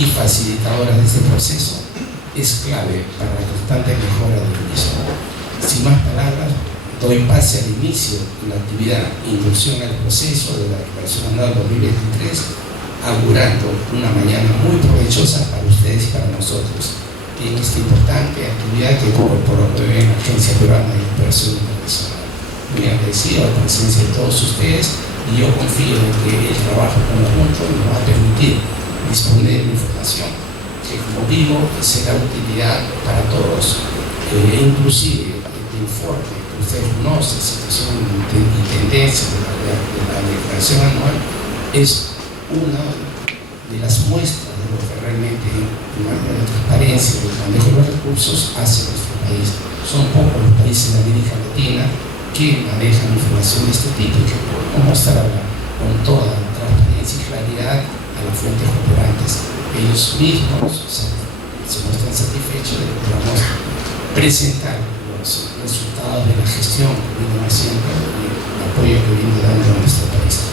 y facilitadoras de este proceso es clave para la constante mejora del mismo. Sin más palabras, doy pase al inicio de la actividad inducción al proceso de la declaración anual 2023, augurando una mañana muy provechosa para ustedes y para nosotros en esta importante actividad que promueve la Agencia Peruana de Cooperación Internacional. Muy agradecido a la presencia de todos ustedes y yo confío en que el trabajo conjunto nos va a permitir disponer de información que, como digo, será de utilidad para todos, inclusive el informe que ustedes conocen, situación y tendencia de la declaración anual, es una de las muestras de lo que realmente la transparencia y el manejo de los recursos hace nuestro país. Son pocos los países de América Latina que manejan información de este tipo y que podemos mostrarla con toda transparencia y claridad a las fuentes cooperantes. Ellos mismos se muestran satisfechos de que podamos presentar los resultados de la gestión que vienen haciendo y el apoyo que viene dando a nuestro país.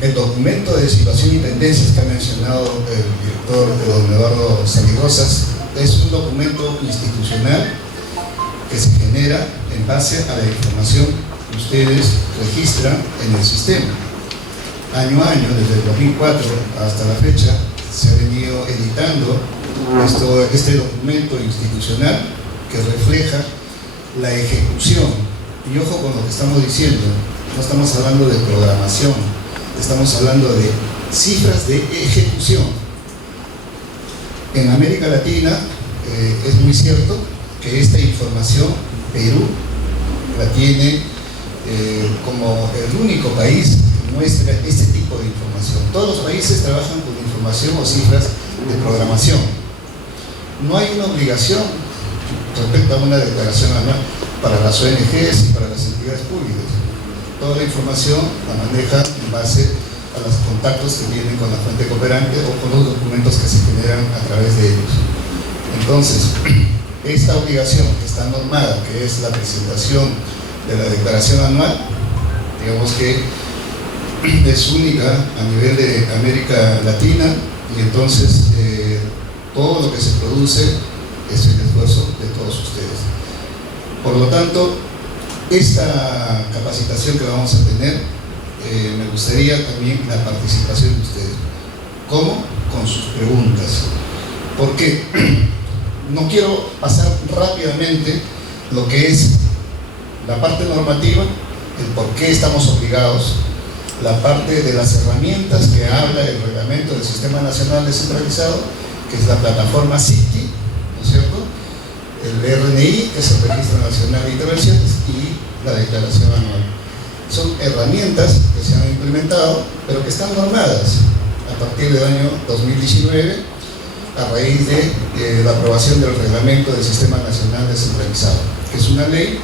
El documento de situación y tendencias que ha mencionado el director don Eduardo Saligrosas es un documento institucional que se genera en base a la información que ustedes registran en el sistema. Año a año, desde el 2004 hasta la fecha, se ha venido editando este documento institucional que refleja la ejecución. Y ojo con lo que estamos diciendo, no estamos hablando de programación, estamos hablando de cifras de ejecución. En América Latina es muy cierto que esta información Perú la tiene como el único país que muestra este tipo de información. Todos los países trabajan con información o cifras de programación. No hay una obligación respecto a una declaración anual para las ONGs y para las entidades públicas. Toda la información la maneja en base a los contactos que tienen con la fuente cooperante o con los documentos que se generan a través de ellos. Entonces, esta obligación que está normada, que es la presentación de la declaración anual, digamos que es única a nivel de América Latina y entonces todo lo que se produce es el esfuerzo de todos ustedes. Por lo tanto, esta capacitación que vamos a tener, me gustaría también la participación de ustedes. ¿Cómo? Con sus preguntas. Porque no quiero pasar rápidamente lo que es la parte normativa, el por qué estamos obligados, la parte de las herramientas que habla el reglamento del Sistema Nacional Descentralizado, que es la plataforma CITI, ¿no es cierto? El RNI, que es el Registro Nacional de Intervenciones, y la declaración anual. Son herramientas que se han implementado, pero que están normadas a partir del año 2019, a raíz de la aprobación del reglamento del Sistema Nacional Descentralizado, que es una ley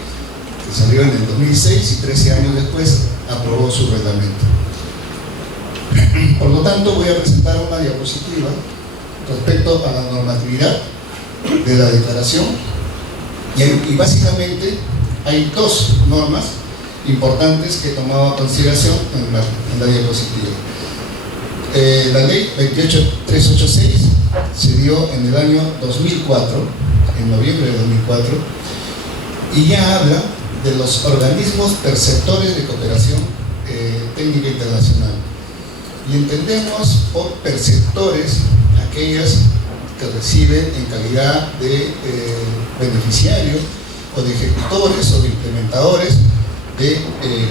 que salió en el 2006 y 13 años después aprobó su reglamento. Por lo tanto, voy a presentar una diapositiva respecto a la normatividad de la declaración y básicamente hay dos normas importantes que he tomado a consideración en la diapositiva. La ley 28386 se dio en el año 2004, en noviembre de 2004, y ya habla de los organismos perceptores de cooperación técnica internacional. Y entendemos por perceptores aquellas que reciben en calidad de beneficiarios o de ejecutores o de implementadores de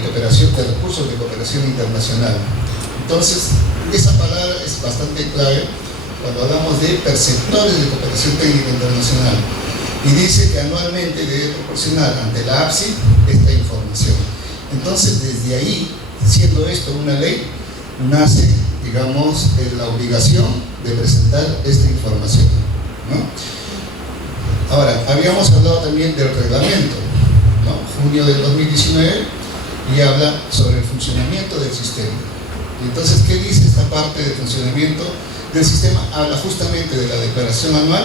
cooperación, de recursos de cooperación internacional. Entonces, esa palabra es bastante clave cuando hablamos de perceptores de cooperación técnica internacional, y dice que anualmente debe proporcionar ante la APSI esta información. Entonces, desde ahí, siendo esto una ley, nace, digamos, la obligación de presentar esta información, ¿no? Ahora, habíamos hablado también del reglamento, ¿no? Junio del 2019, y habla sobre el funcionamiento del sistema. Entonces, ¿qué dice esta parte de funcionamiento del sistema? Habla justamente de la declaración anual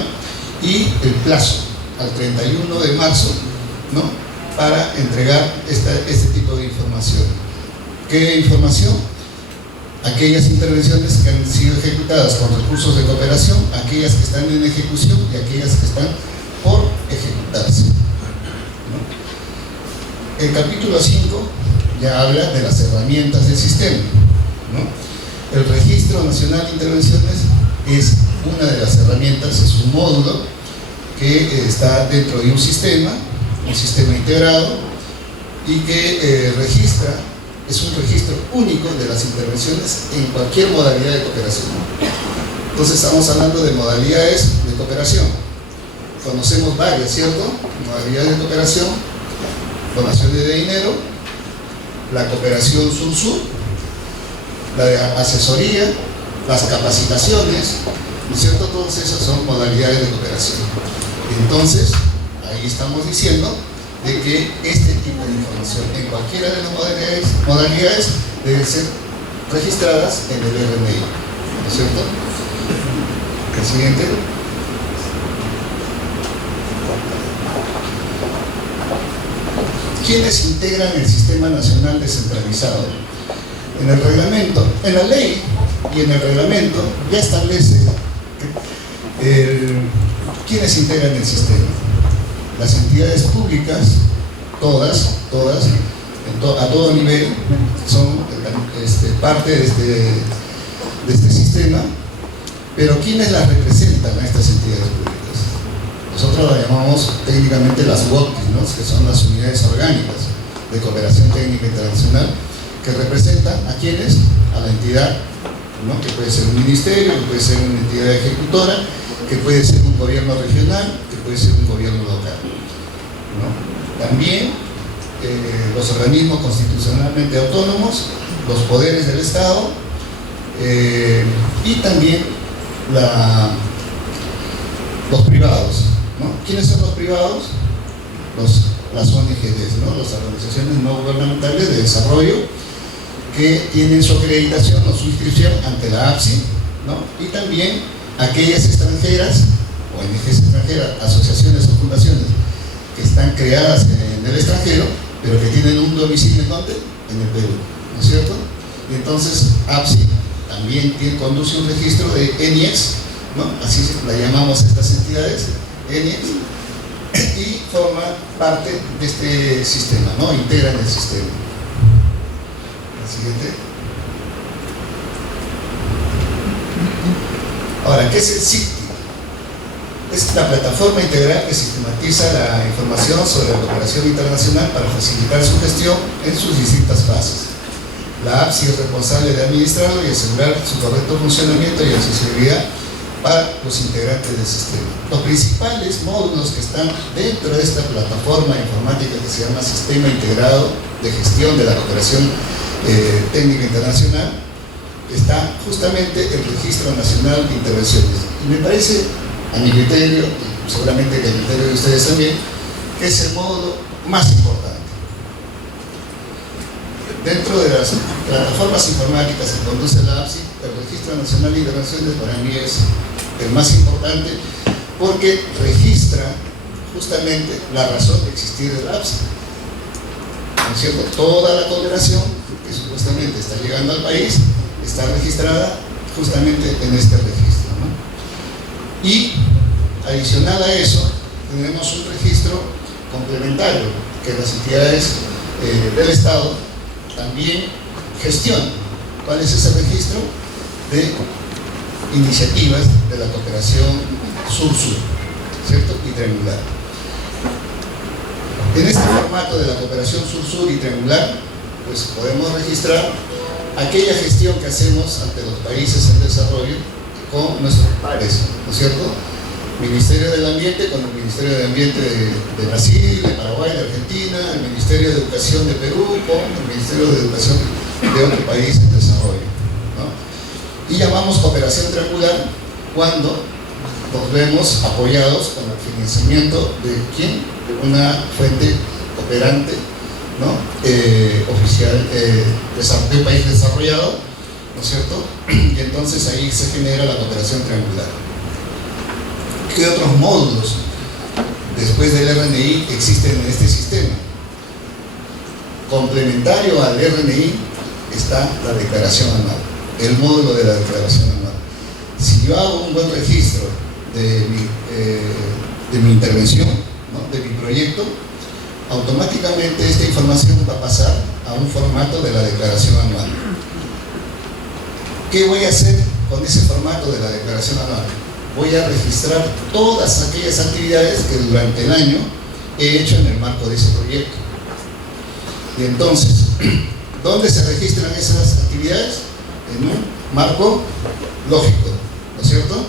y el plazo al 31 de marzo, ¿no?, para entregar este tipo de información. ¿Qué información? aquellas intervenciones que han sido ejecutadas con recursos de cooperación, aquellas que están en ejecución y aquellas que están por ejecutarse, ¿no? El capítulo 5 ya habla de las herramientas del sistema, ¿no? El Registro Nacional de Intervenciones es una de las herramientas, es un módulo que está dentro de un sistema integrado y que registra, es un registro único de las intervenciones en cualquier modalidad de cooperación. Entonces estamos hablando de modalidades de cooperación. Conocemos varias, ¿cierto? Modalidades de cooperación: donaciones de dinero, la cooperación sur-sur, la de asesoría, las capacitaciones, ¿no es cierto? Todas esas son modalidades de cooperación. Entonces, ahí estamos diciendo de que este tipo de información en cualquiera de las modalidades deben ser registradas en el RNI, ¿no es cierto? El siguiente. ¿Quiénes integran el Sistema Nacional Descentralizado? En el reglamento, en la ley y en el reglamento ya establece quiénes integran el sistema. Las entidades públicas, todas, a todo nivel, son parte de este sistema, pero ¿quiénes las representan a estas entidades públicas? Nosotros las llamamos técnicamente las UOCTIs, ¿no? Que son las unidades orgánicas de cooperación técnica internacional, que representan a quienes, a la entidad, ¿no? Que puede ser un ministerio, que puede ser una entidad ejecutora, que puede ser un gobierno regional, que puede ser un gobierno local, ¿no? También los organismos constitucionalmente autónomos, los poderes del Estado, y también los privados, ¿no? ¿Quiénes son los privados? Las ONGs, ¿no? Las organizaciones no gubernamentales de desarrollo, que tienen su acreditación o su inscripción ante la APSI, ¿no? Y también aquellas extranjeras, ONGs extranjeras, asociaciones o fundaciones que están creadas en el extranjero, pero que tienen un domicilio en ¿dónde? En el Perú, ¿no es cierto? Y entonces APSI también conduce un registro de ENIEX, ¿no? Así la llamamos a estas entidades, ENIEX, y forma parte de este sistema, ¿no? Integran el sistema. Siguiente. Ahora, ¿qué es el SICTI? Es la plataforma integral que sistematiza la información sobre la cooperación internacional para facilitar su gestión en sus distintas fases. La APSI es responsable de administrarlo y asegurar su correcto funcionamiento y accesibilidad para los integrantes del sistema. Los principales módulos que están dentro de esta plataforma informática que se llama Sistema Integrado de Gestión de la Cooperación Técnica Internacional, está justamente el Registro Nacional de Intervenciones. Y me parece, a mi criterio, y seguramente que a criterio de ustedes también, que es el módulo más importante. Dentro de las plataformas informáticas que conduce la APSI, el Registro Nacional de Intervenciones para mí es el más importante, porque registra justamente la razón de existir de la APSI, ¿no es cierto? Toda la cooperación que supuestamente está llegando al país está registrada justamente en este registro, ¿no? Y adicional a eso tenemos un registro complementario que las entidades del Estado también gestionan. ¿Cuál es ese registro? De iniciativas de la cooperación sur-sur, ¿cierto? Y triangular. En este formato de la cooperación sur-sur y triangular, pues podemos registrar aquella gestión que hacemos ante los países en desarrollo con nuestros pares, ¿no es cierto? Ministerio del Ambiente con el Ministerio del Ambiente de Brasil, de Paraguay, de Argentina, el Ministerio de Educación de Perú con el Ministerio de Educación de otro país en desarrollo, ¿no? Y llamamos cooperación triangular cuando nos vemos apoyados con el financiamiento de ¿quién? De una fuente operante, ¿no? Oficial de un país desarrollado, ¿no es cierto? Y entonces ahí se genera la cooperación triangular. ¿Qué otros módulos después del RNI existen en este sistema? Complementario al RNI está la declaración anual. el módulo de la declaración anual. Si yo hago un buen registro de mi intervención, ¿no?, de mi proyecto, automáticamente esta información va a pasar a un formato de la declaración anual. ¿Qué voy a hacer con ese formato de la declaración anual? Voy a registrar todas aquellas actividades que durante el año he hecho en el marco de ese proyecto. Y entonces, ¿dónde se registran esas actividades? En un marco lógico, ¿no es cierto?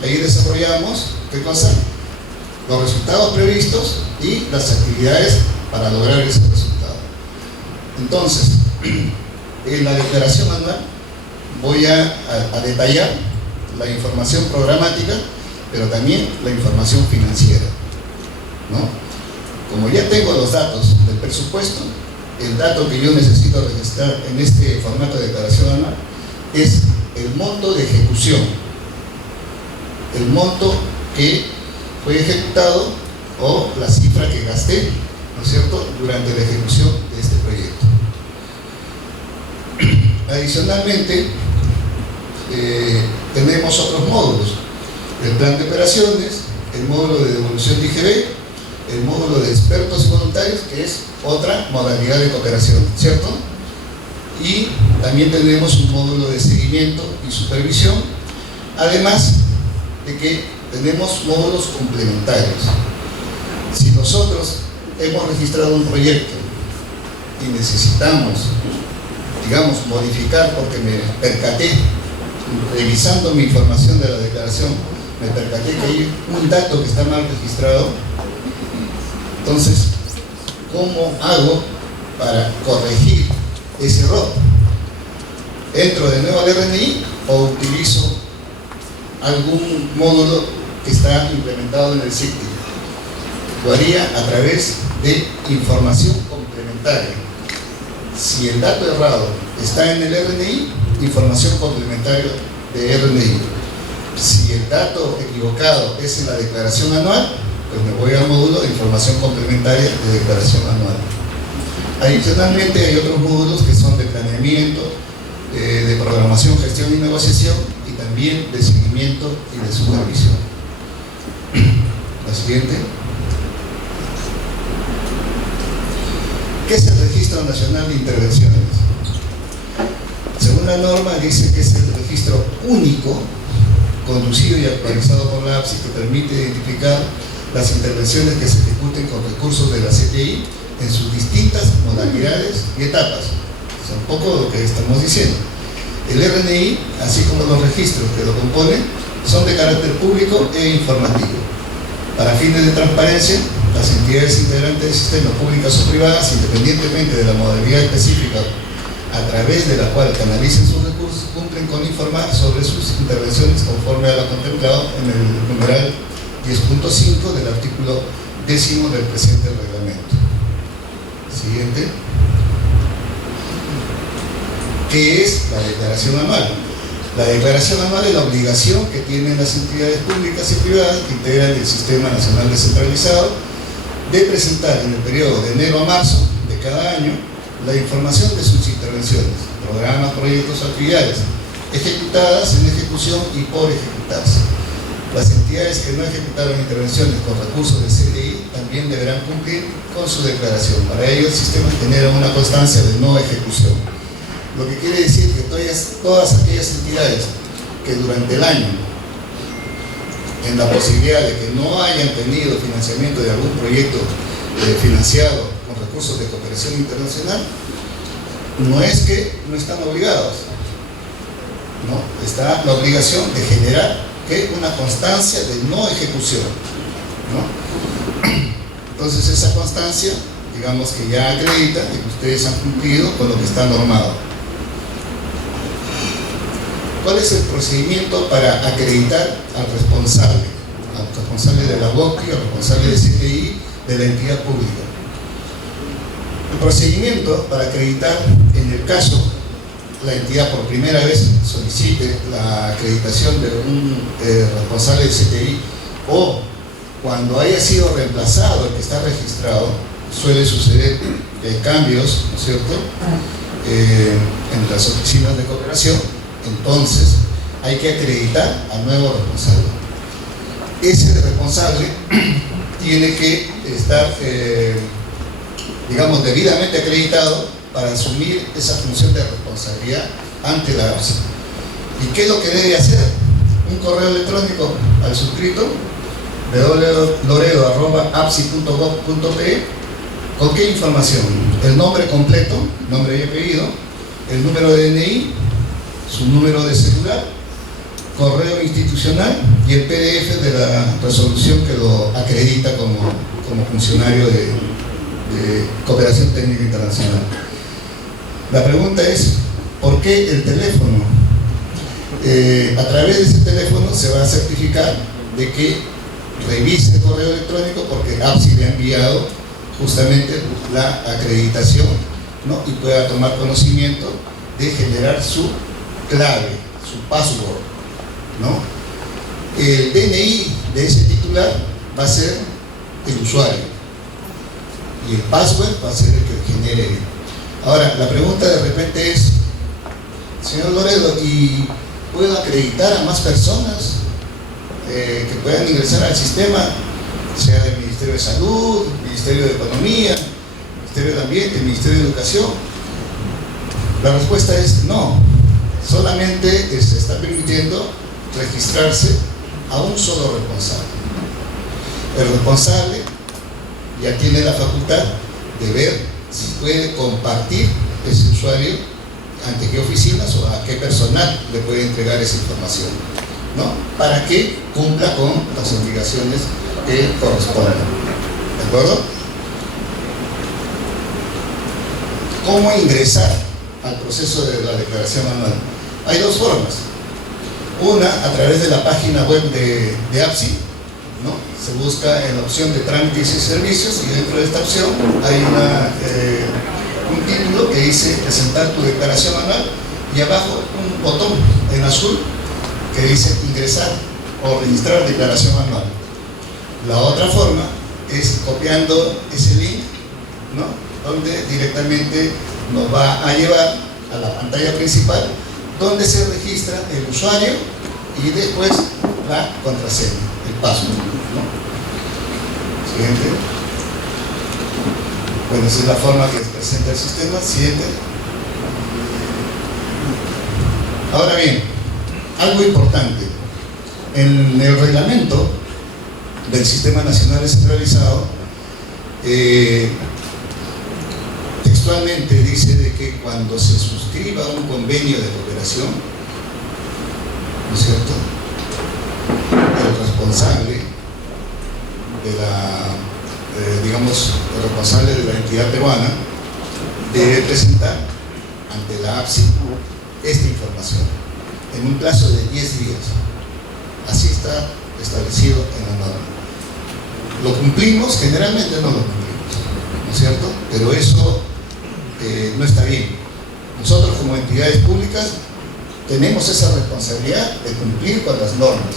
Ahí desarrollamos, ¿qué cosa? Los resultados previstos y las actividades para lograr ese resultado. Entonces, en la declaración anual voy a detallar la información programática, pero también la información financiera, ¿no? Como ya tengo los datos del presupuesto, el dato que yo necesito registrar en este formato de declaración anual es el monto de ejecución, el monto que fue ejecutado o la cifra que gasté, ¿no es cierto?, durante la ejecución de este proyecto. Adicionalmente, tenemos otros módulos: el plan de operaciones, el módulo de devolución de IGB, el módulo de expertos y voluntarios, que es otra modalidad de cooperación, ¿cierto? Y también tenemos un módulo de seguimiento y supervisión, además de que tenemos módulos complementarios. Si nosotros hemos registrado un proyecto y necesitamos, digamos, modificar, porque me percaté, revisando mi información de la declaración, me percaté que hay un dato que está mal registrado, entonces, ¿cómo hago para corregir ese error? ¿Entro de nuevo al RNI o utilizo algún módulo que está implementado en el sitio? Lo haría a través de información complementaria. Si el dato errado está en el RNI, información complementaria de RNI. Si el dato equivocado es en la declaración anual, pues me voy al módulo de información complementaria de declaración anual. Adicionalmente hay otros módulos que son de planeamiento, de programación, gestión y negociación, y también de seguimiento y de supervisión. La siguiente. ¿Qué es el Registro Nacional de Intervenciones? Según la norma, dice que es el registro único, conducido y actualizado por la APSI, que permite identificar las intervenciones que se ejecuten con recursos de la CTI en sus distintas modalidades y etapas. Es un poco lo que estamos diciendo. El RNI, así como los registros que lo componen, son de carácter público e informativo. Para fines de transparencia, las entidades integrantes del sistema, públicas o privadas, independientemente de la modalidad específica a través de la cual canalicen sus recursos, cumplen con informar sobre sus intervenciones conforme a lo contemplado en el numeral 10.5 del artículo 10 del presente reglamento. Siguiente. ¿Qué es la declaración anual? La declaración anual es la obligación que tienen las entidades públicas y privadas que integran el Sistema Nacional Descentralizado de presentar en el periodo de enero a marzo de cada año la información de sus intervenciones, programas, proyectos o actividades ejecutadas, en ejecución y por ejecutarse. Las entidades que no ejecutaron intervenciones con recursos de CDI también deberán cumplir con su declaración. Para ello, el sistema genera una constancia de no ejecución. Lo que quiere decir que todas aquellas entidades que durante el año, en la posibilidad de que no hayan tenido financiamiento de algún proyecto financiado con recursos de cooperación internacional, no es que no están obligados, ¿no? Está la obligación de generar una constancia de no ejecución, ¿no? Entonces esa constancia, digamos que ya acredita que ustedes han cumplido con lo que está normado. ¿Cuál es el procedimiento para acreditar al responsable de la BOCI, al responsable de CTI, de la entidad pública? El procedimiento para acreditar, en el caso la entidad por primera vez solicite la acreditación de un responsable de CTI, o cuando haya sido reemplazado el que está registrado, suele suceder que hay cambios, ¿no es cierto?, en las oficinas de cooperación, Entonces hay que acreditar al nuevo responsable. Ese responsable tiene que estar, digamos, debidamente acreditado para asumir esa función de responsabilidad ante la APSI. ¿Y qué es lo que debe hacer? Un correo electrónico al suscrito www.loredo@apsi.gov.pe. ¿Con qué información? El nombre completo, nombre y apellido, el número de DNI, su número de celular, correo institucional y el PDF de la resolución que lo acredita como funcionario de Cooperación Técnica Internacional. La pregunta es, ¿por qué el teléfono? A través de ese teléfono se va a certificar de que revise el correo electrónico, porque APSI le ha enviado justamente la acreditación, ¿no? Y pueda tomar conocimiento de generar su clave, su password, ¿no? El DNI de ese titular va a ser el usuario y el password va a ser el que genere. Ahora, la pregunta de repente es, señor Loredo, ¿y puedo acreditar a más personas que puedan ingresar al sistema, sea del Ministerio de Salud, Ministerio de Economía, Ministerio de Ambiente, Ministerio de Educación? La respuesta es no. Solamente se está permitiendo registrarse a un solo responsable. El responsable ya tiene la facultad de ver si puede compartir ese usuario ante qué oficinas o a qué personal le puede entregar esa información, ¿no? Para que cumpla con las obligaciones que correspondan. ¿De acuerdo? ¿Cómo ingresar al proceso de la declaración anual? Hay dos formas. Una, a través de la página web de APSI, ¿no? Se busca en la opción de trámites y servicios, y dentro de esta opción hay un título que dice presentar tu declaración anual, y abajo un botón en azul que dice ingresar o registrar declaración anual. La otra forma es copiando ese link, ¿no? Donde directamente nos va a llevar a la pantalla principal, donde se registra el usuario y después la contraseña, el password, ¿no? Siguiente. Bueno, esa es la forma que presenta el sistema. Siguiente. Ahora bien, algo importante. En el reglamento del Sistema Nacional Descentralizado, textualmente dice de que cuando se suscriba un convenio de cooperación, ¿no es cierto?, el responsable de el responsable de la entidad peruana debe presentar ante la APSI esta información en un plazo de 10 días. Así está establecido en la norma. ¿Lo cumplimos? Generalmente no lo cumplimos, ¿no es cierto? Pero eso no está bien. Nosotros, como entidades públicas, tenemos esa responsabilidad de cumplir con las normas.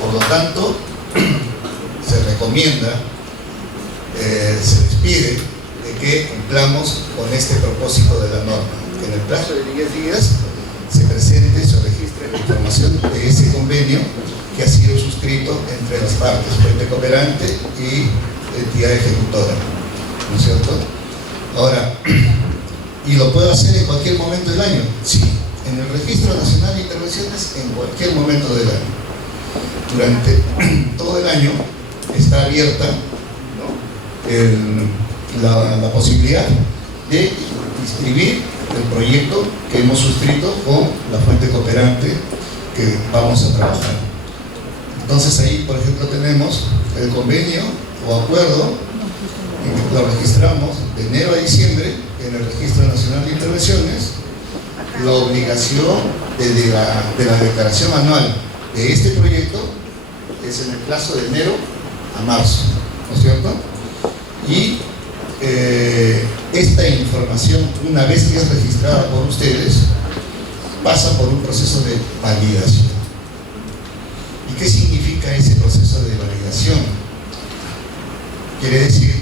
Por lo tanto, se recomienda, se les pide de que cumplamos con este propósito de la norma, que en el plazo de 10 días se presente y se registre la información de ese convenio que ha sido suscrito entre las partes, fuente cooperante y entidad ejecutora, ¿no es cierto? Ahora, ¿y lo puedo hacer en cualquier momento del año? Sí, en el Registro Nacional de Intervenciones en cualquier momento del año. Durante todo el año está abierta, ¿no?, la posibilidad de inscribir el proyecto que hemos suscrito con la fuente cooperante que vamos a trabajar. Entonces ahí, por ejemplo, tenemos el convenio o acuerdo en que lo registramos de enero a diciembre en el Registro Nacional de Intervenciones. La obligación de la declaración anual de este proyecto es en el plazo de enero a marzo, ¿no es cierto? Y esta información, una vez que es registrada por ustedes, pasa por un proceso de validación. ¿Y qué significa ese proceso de validación? Quiere decir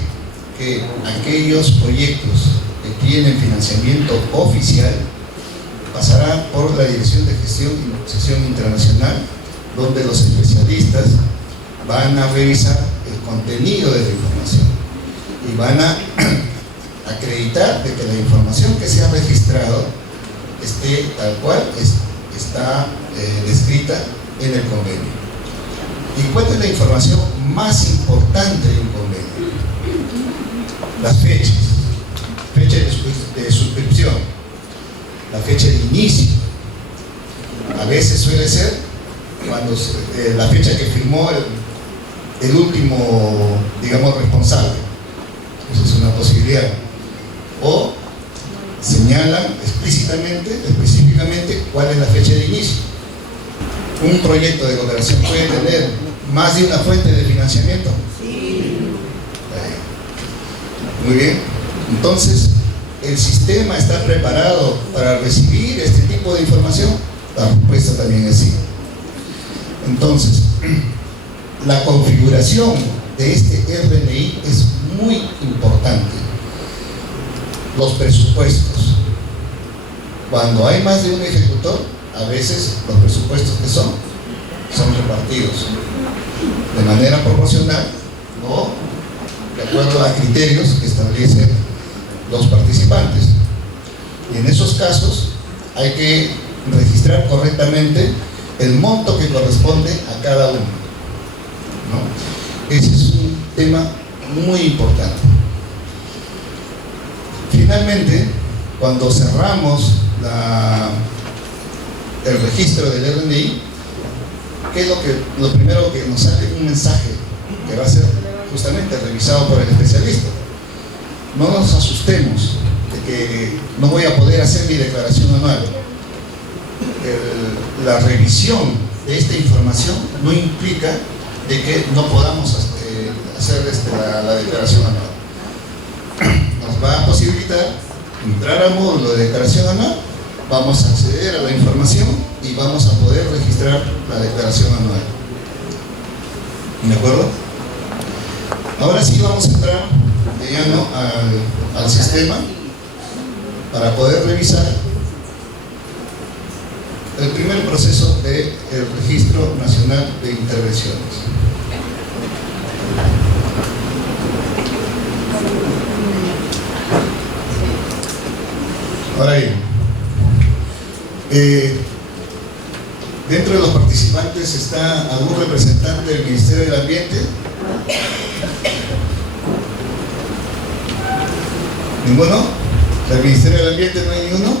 que aquellos proyectos que tienen financiamiento oficial pasará por la Dirección de Gestión y Negociación Internacional, donde los especialistas van a revisar el contenido de la información y van a acreditar de que la información que se ha registrado esté tal cual está descrita en el convenio. ¿Y cuál es la información más importante de un convenio? Las fechas, fecha de suscripción, la fecha de inicio. A veces suele ser cuando la fecha que firmó el último, digamos, responsable. Esa es una posibilidad. O señalan específicamente cuál es la fecha de inicio. Un proyecto de cooperación puede tener más de una fuente de financiamiento. Sí. Muy bien. Entonces, ¿el sistema está preparado para recibir este tipo de información? La respuesta también es sí. Entonces, la configuración de este RNI es muy importante. Los presupuestos. Cuando hay más de un ejecutor, a veces los presupuestos que son repartidos de manera proporcional o de acuerdo a criterios que establecen los participantes. Y en esos casos hay que registrar correctamente el monto que corresponde a cada uno, ¿no? Ese es un tema muy importante. Finalmente, cuando cerramos el registro del RNI, ¿qué es lo primero que nos sale? Un mensaje que va a ser justamente revisado por el especialista. No nos asustemos de que no voy a poder hacer mi declaración anual. La revisión de esta información no implica de que no podamos hacer la declaración anual. Nos va a posibilitar entrar al módulo de declaración anual, vamos a acceder a la información y vamos a poder registrar la declaración anual. ¿De acuerdo? Ahora sí vamos a entrar de lleno al sistema para poder revisar el primer proceso del Registro Nacional de Intervenciones. Ahora bien, dentro de los participantes está algún representante del Ministerio del Ambiente. ¿Ninguno? ¿Del Ministerio del Ambiente no hay ninguno?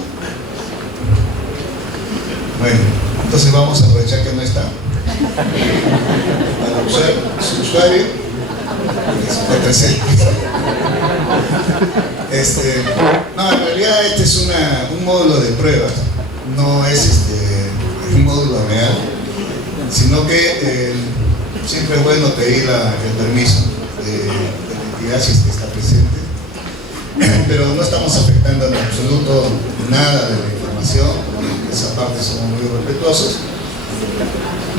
Bueno, entonces vamos a aprovechar que no está. Para usar su usuario de presente. No, en realidad este es un módulo de prueba, no es un módulo real, sino que siempre es bueno pedir el permiso de la entidad si es que está presente, pero no estamos afectando en absoluto nada de la información, en esa parte somos muy respetuosos,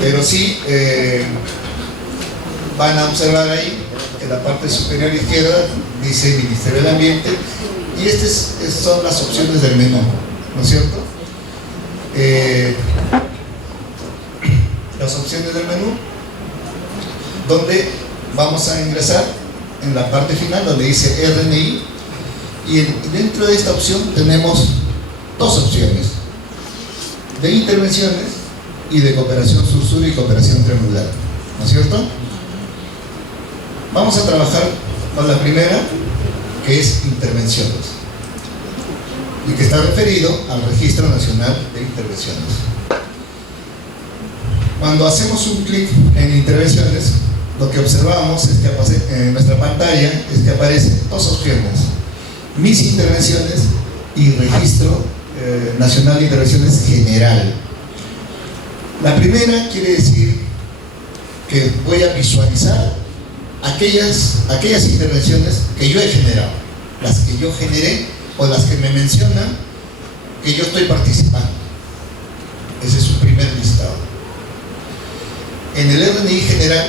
pero sí van a observar ahí que la parte superior izquierda dice Ministerio del Ambiente y estas son las opciones del menú, ¿no es cierto? Las opciones del menú, donde vamos a ingresar en la parte final donde dice RNI, y dentro de esta opción tenemos dos opciones: de intervenciones y de cooperación sur-sur y cooperación triangular, ¿no es cierto? Vamos a trabajar con la primera, que es intervenciones, y que está referido al Registro Nacional de Intervenciones. Cuando hacemos un clic en intervenciones, lo que observamos es que en nuestra pantalla es que aparecen dos opciones: mis intervenciones y Registro Nacional de Intervenciones General. La primera quiere decir que voy a visualizar aquellas intervenciones que yo he generado, las que yo generé o las que me mencionan que yo estoy participando. Ese es su primer listado. En el RNI general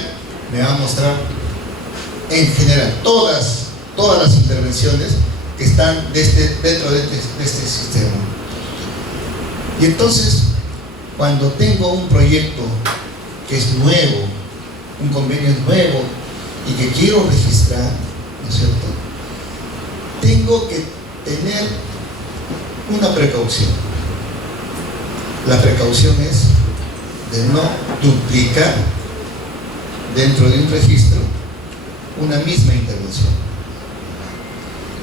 me va a mostrar en general todas las intervenciones que están dentro de este sistema. Y entonces, cuando tengo un proyecto que es nuevo, un convenio es nuevo y que quiero registrar, ¿no es cierto?, tengo que tener una precaución. La precaución es de no duplicar dentro de un registro una misma intervención.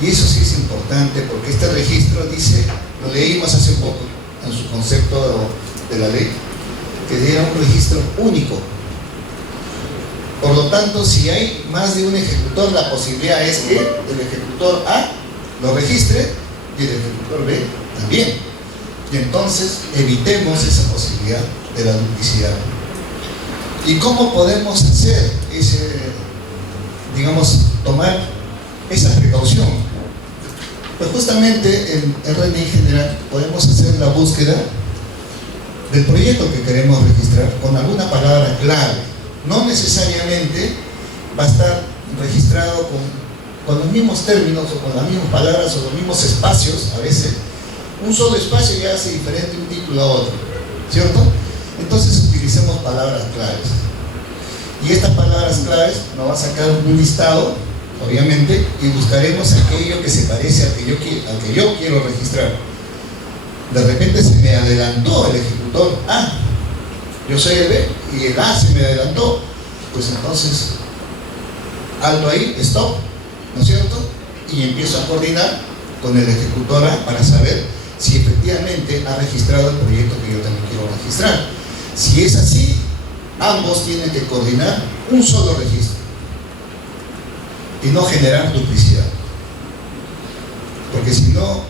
Y eso sí es importante, porque este registro dice, lo leímos hace poco en su concepto de la ley, que era un registro único. Por lo tanto, si hay más de un ejecutor, la posibilidad es que el ejecutor A lo registre y el ejecutor B también. Y entonces evitemos esa posibilidad de la duplicidad. ¿Y cómo podemos hacer tomar esa precaución? Pues justamente en RNI General podemos hacer la búsqueda del proyecto que queremos registrar con alguna palabra clave. No necesariamente va a estar registrado con los mismos términos o con las mismas palabras o los mismos espacios. A veces un solo espacio ya hace diferente un título a otro, ¿cierto? Entonces utilicemos palabras claves. Y estas palabras claves nos va a sacar un listado, obviamente, y buscaremos aquello que se parece al que yo quiero registrar. De repente se me adelantó el ejecutor A. Yo soy el B y el A se me adelantó. Pues entonces, alto ahí, stop, ¿no es cierto? Y empiezo a coordinar con el ejecutor A para saber si efectivamente ha registrado el proyecto que yo también quiero registrar. Si es así, ambos tienen que coordinar un solo registro y no generar duplicidad. Porque si no,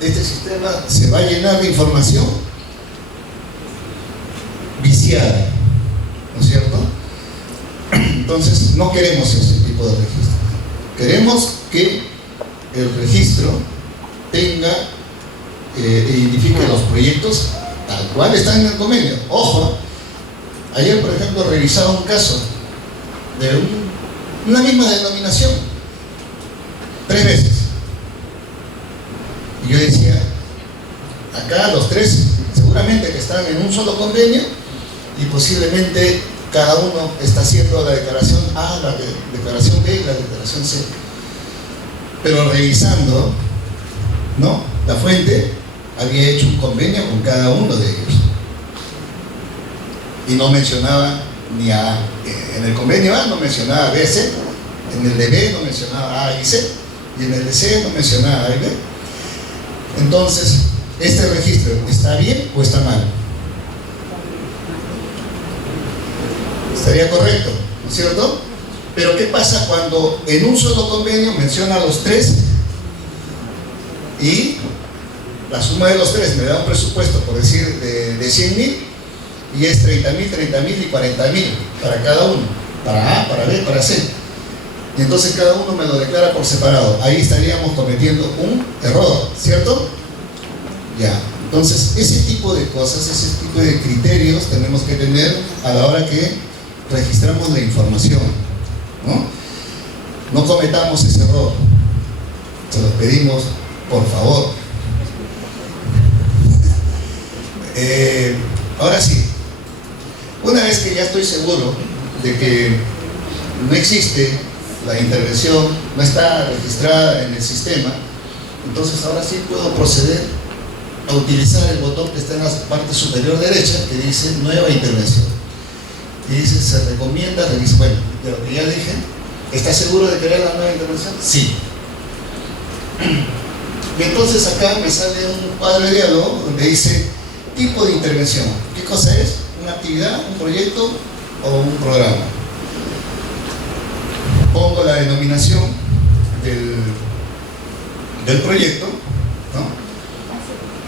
este sistema se va a llenar de información viciada, ¿no es cierto? Entonces no queremos ese tipo de registro. Queremos que el registro tenga, identifique los proyectos tal cual están en el convenio. Ojo, ayer por ejemplo revisaba un caso de una misma denominación 3 veces. Y yo decía, acá los 3 seguramente que están en un solo convenio y posiblemente cada uno está haciendo la declaración A, la declaración B y la declaración C. Pero revisando, ¿no?, la fuente, había hecho un convenio con cada uno de ellos. Y no mencionaba ni a A. En el convenio A no mencionaba B, C. En el de B no mencionaba A y C. Y en el de C no mencionaba A y B. Entonces, ¿este registro está bien o está mal? Estaría correcto, ¿no es cierto? Pero ¿qué pasa cuando en un solo convenio menciona a los 3 y la suma de los 3 me da un presupuesto, por decir, de 100.000 y es 30.000, 30.000 y 40.000 para cada uno, para A, para B, para C? Y entonces cada uno me lo declara por separado. Ahí estaríamos cometiendo un error, ¿cierto? Ya. Entonces, ese tipo de cosas, ese tipo de criterios tenemos que tener a la hora que registramos la información, ¿no? No cometamos ese error. Se los pedimos, por favor. Ahora sí, una vez que ya estoy seguro de que no existe la intervención, no está registrada en el sistema, entonces ahora sí puedo proceder a utilizar el botón que está en la parte superior derecha que dice nueva intervención. Y dice, se recomienda revisar. Bueno, de lo que ya dije, ¿está seguro de querer la nueva intervención? Sí. Y entonces acá me sale un cuadro de diálogo donde dice tipo de intervención. ¿Qué cosa es? ¿Una actividad, un proyecto o un programa? Pongo la denominación del proyecto, ¿no?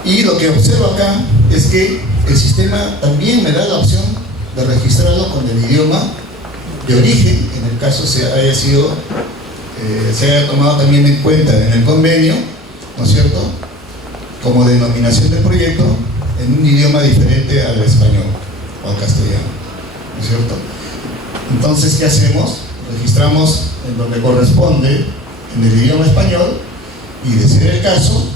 Y lo que observo acá es que el sistema también me da la opción de registrarlo con el idioma de origen, en el caso se haya tomado también en cuenta en el convenio, ¿no es cierto?, como denominación del proyecto en un idioma diferente al español o al castellano, ¿no es cierto? Entonces, ¿qué hacemos? Registramos en donde corresponde en el idioma español y, de ser el caso,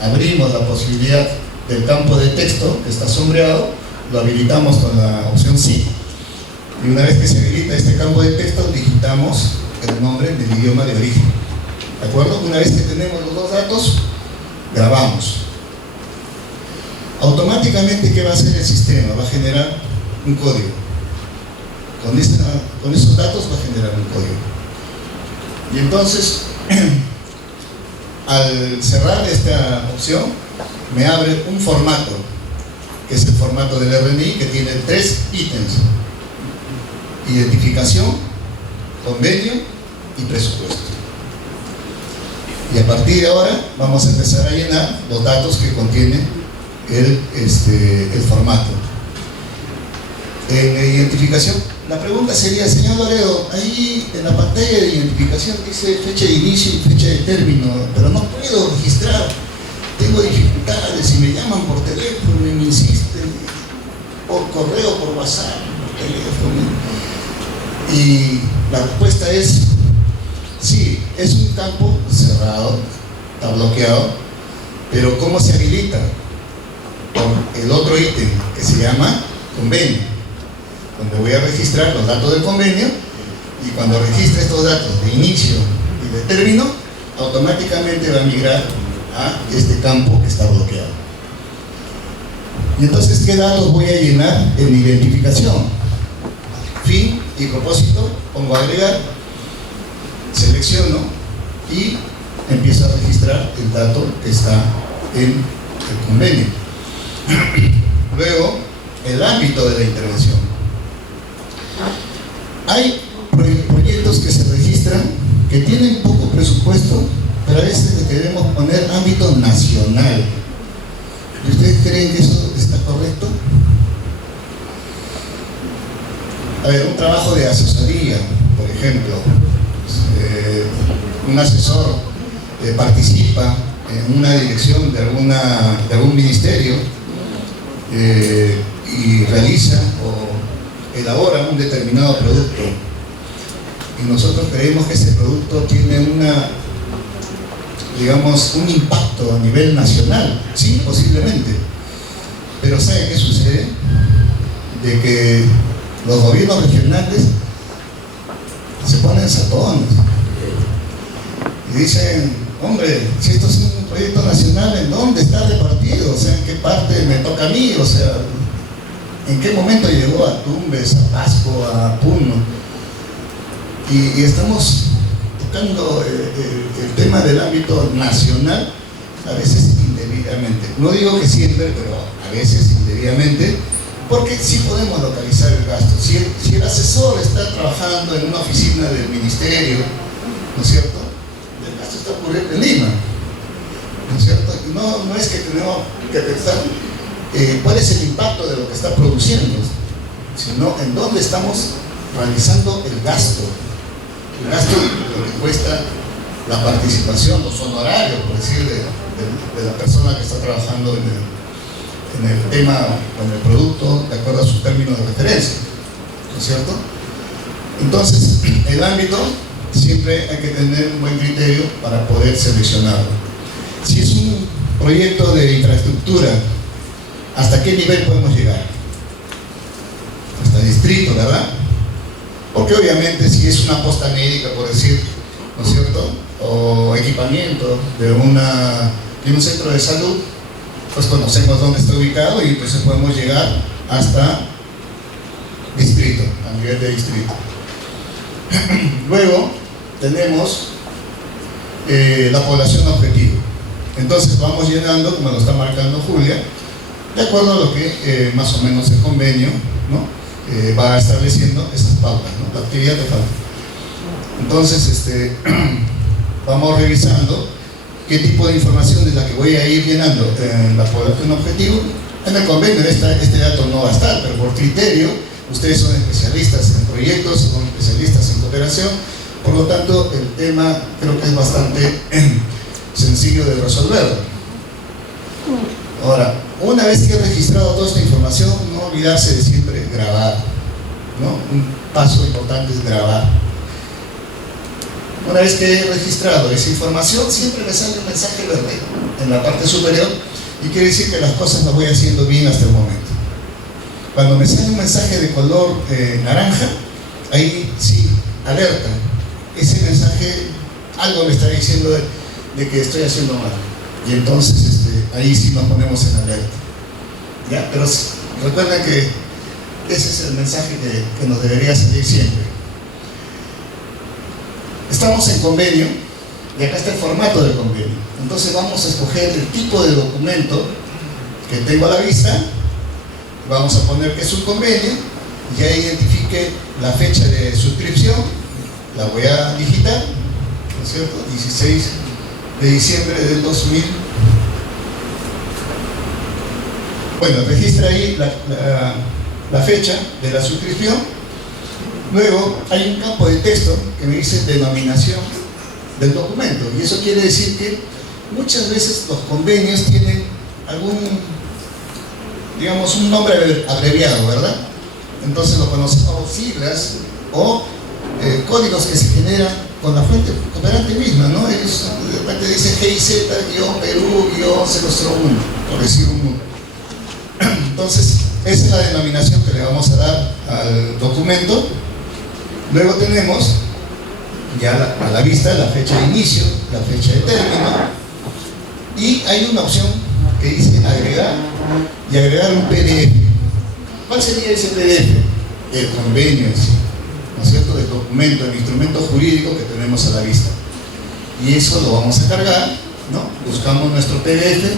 abrimos la posibilidad del campo de texto que está sombreado, lo habilitamos con la opción sí. Y una vez que se habilita este campo de texto, digitamos el nombre del idioma de origen. ¿De acuerdo? Una vez que tenemos los dos datos, grabamos. Automáticamente, ¿qué va a hacer el sistema? Va a generar un código. Con esos datos va a generar un código. Y entonces, al cerrar esta opción, me abre un formato, que es el formato del RNI, que tiene 3 ítems: identificación, convenio y presupuesto. Y a partir de ahora vamos a empezar a llenar los datos que contiene el formato. En la identificación, la pregunta sería: señor Loredo, ahí en la pantalla de identificación dice fecha de inicio y fecha de término, pero no puedo registrar, tengo dificultades, y me llaman por teléfono y me insisten, por correo, por WhatsApp, por teléfono. Y la respuesta es sí, es un campo cerrado, está bloqueado, pero ¿cómo se habilita? Con el otro ítem que se llama convenio, donde voy a registrar los datos del convenio, y cuando registre estos datos de inicio y de término, automáticamente va a migrar a este campo que está bloqueado. Y entonces, ¿qué datos voy a llenar en identificación? Fin y propósito, pongo agregar, selecciono y empiezo a registrar el dato que está en el convenio. Luego, el ámbito de la intervención. Hay proyectos que se registran que tienen poco presupuesto, pero a veces le queremos poner ámbito nacional. ¿Y ustedes creen que eso está correcto? A ver, un trabajo de asesoría, por ejemplo, un asesor participa en una dirección de algún ministerio y realiza o elabora un determinado producto, y nosotros creemos que ese producto tiene un impacto a nivel nacional. Sí, posiblemente, pero ¿sabe qué sucede? De que los gobiernos regionales se ponen satones y dicen: hombre, si esto es un proyecto nacional, ¿en dónde está repartido? O sea, ¿en qué parte me toca a mí? O sea, ¿en qué momento llegó a Tumbes, a Pasco, a Puno? Y estamos tocando el tema del ámbito nacional, a veces indebidamente. No digo que siempre, pero a veces indebidamente, porque sí podemos localizar el gasto. Si el asesor está trabajando en una oficina del ministerio, ¿no es cierto?, el gasto está ocurriendo en Lima, ¿no es cierto? No es que tenemos que pensar cuál es el impacto de lo que está produciendo, sino en dónde estamos realizando el gasto de lo que cuesta la participación, los honorarios, por decir, de la persona que está trabajando en el tema, con el producto, de acuerdo a sus términos de referencia, ¿no es cierto? Entonces, el ámbito siempre hay que tener un buen criterio para poder seleccionarlo. Si es un proyecto de infraestructura, ¿hasta qué nivel podemos llegar? Hasta distrito, ¿verdad? Porque obviamente si es una posta médica, por decir, ¿no es cierto?, o equipamiento de un centro de salud, pues conocemos dónde está ubicado y entonces podemos llegar hasta distrito, a nivel de distrito. Luego tenemos la población objetivo. Entonces vamos llenando, como lo está marcando Julia, de acuerdo a lo que más o menos el convenio, ¿no?, va estableciendo esas pautas, ¿no?, la actividad de pauta. Entonces vamos revisando qué tipo de información es la que voy a ir llenando en la población objetivo. En el convenio este dato no va a estar, pero por criterio, ustedes son especialistas en proyectos, son especialistas en cooperación, por lo tanto el tema creo que es bastante sencillo de resolver. Ahora, una vez que he registrado toda esta información, no olvidarse de siempre grabar, ¿no? Un paso importante es grabar. Una vez que he registrado esa información, siempre me sale un mensaje verde en la parte superior Y quiere decir que las cosas las voy haciendo bien hasta el momento. Cuando me sale un mensaje de color naranja, ahí sí, alerta. Ese mensaje algo me está diciendo de que estoy haciendo mal. Y entonces ahí sí nos ponemos en alerta. ¿Ya? Pero recuerden que ese es el mensaje que nos debería salir siempre. Estamos en convenio y acá está el formato del convenio. Entonces vamos a escoger el tipo de documento que tengo a la vista. Vamos a poner que es un convenio. Ya identifique la fecha de suscripción. La voy a digitar, ¿no es cierto? 16 de diciembre del 2000. Bueno, registra ahí la fecha de la suscripción. Luego hay un campo de texto que me dice denominación del documento, y eso quiere decir que muchas veces los convenios tienen algún, digamos, un nombre abreviado, ¿verdad? Entonces lo conocemos como siglas o códigos que se generan con la fuente cooperante misma, ¿no? De repente dice GIZ-Perú-001, por decir un número. Entonces, esa es la denominación que le vamos a dar al documento. Luego tenemos ya a la vista la fecha de inicio, la fecha de término, y hay una opción que dice agregar y agregar un PDF. ¿Cuál sería ese PDF? El convenio en sí, ¿no es cierto? El documento, el instrumento jurídico que tenemos a la vista. Y eso lo vamos a cargar, ¿no? Buscamos nuestro PDF,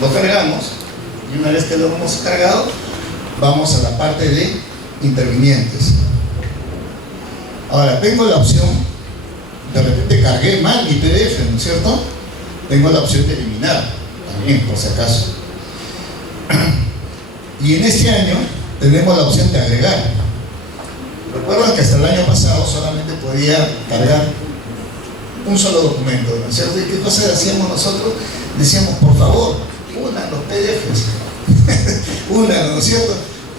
lo cargamos, y una vez que lo hemos cargado, vamos a la parte de intervinientes. Ahora, tengo la opción, de repente cargué mal mi PDF, ¿no es cierto? Tengo la opción de eliminar, también, por si acaso. Y en este año tenemos la opción de agregar. Recuerdan que hasta el año pasado solamente podía cargar un solo documento, ¿no es cierto? ¿Y qué cosa hacíamos nosotros? Decíamos, por favor, unan los PDFs. Unan, ¿no es cierto?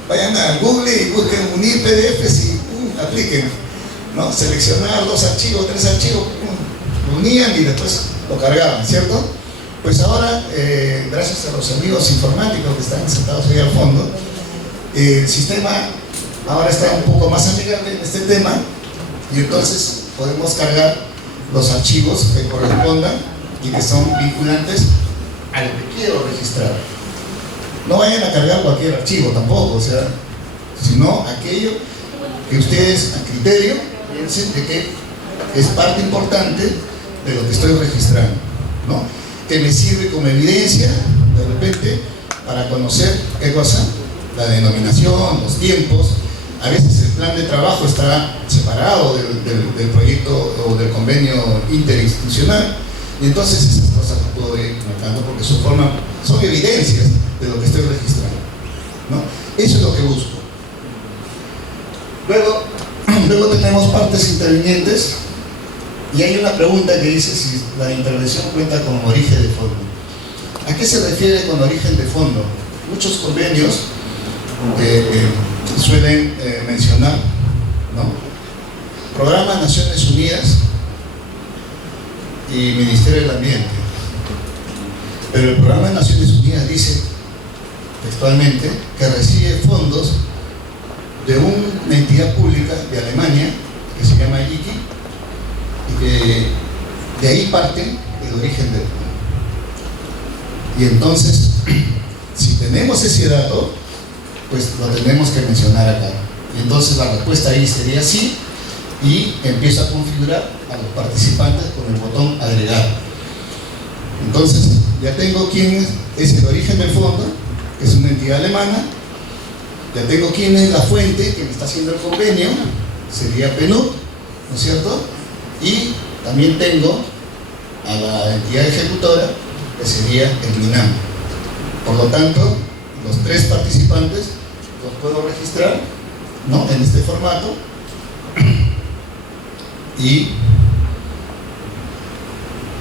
Vayan a Google y busquen unir PDFs y apliquen, ¿no? Seleccionar 2 archivos, 3 archivos, lo unían y después lo cargaban, ¿cierto? Pues ahora, gracias a los amigos informáticos que están sentados ahí al fondo, el sistema ahora está un poco más amigable en este tema, y entonces podemos cargar los archivos que correspondan y que son vinculantes a lo que quiero registrar. No vayan a cargar cualquier archivo tampoco, o sea, sino aquello que ustedes a criterio piensen de que es parte importante de lo que estoy registrando, ¿no? Que me sirve como evidencia, de repente, para conocer qué cosa, la denominación, los tiempos. A veces el plan de trabajo está separado del proyecto o del convenio interinstitucional, y entonces esas cosas las puedo ir marcando porque son evidencias de lo que estoy registrando, ¿no? Eso es lo que busco. Luego tenemos partes intervinientes, y hay una pregunta que dice si la intervención cuenta con origen de fondo. ¿A qué se refiere con origen de fondo? Muchos convenios suelen mencionar, ¿no? Programa Naciones Unidas y Ministerio del Ambiente. Pero el Programa de Naciones Unidas dice textualmente que recibe fondos de una entidad pública de Alemania que se llama IKI, y que de ahí parte el origen del fondo. Y entonces, si tenemos ese dato, pues lo tenemos que mencionar acá. Y entonces la respuesta ahí sería sí, y empiezo a configurar a los participantes con el botón agregar. Entonces ya tengo quién es el origen del fondo, que es una entidad alemana. Ya tengo quién es la fuente que me está haciendo el convenio, sería PNUD, ¿no es cierto? Y también tengo a la entidad ejecutora, que sería el MINAM. Por lo tanto, los 3 participantes los puedo registrar, ¿no? En este formato. Y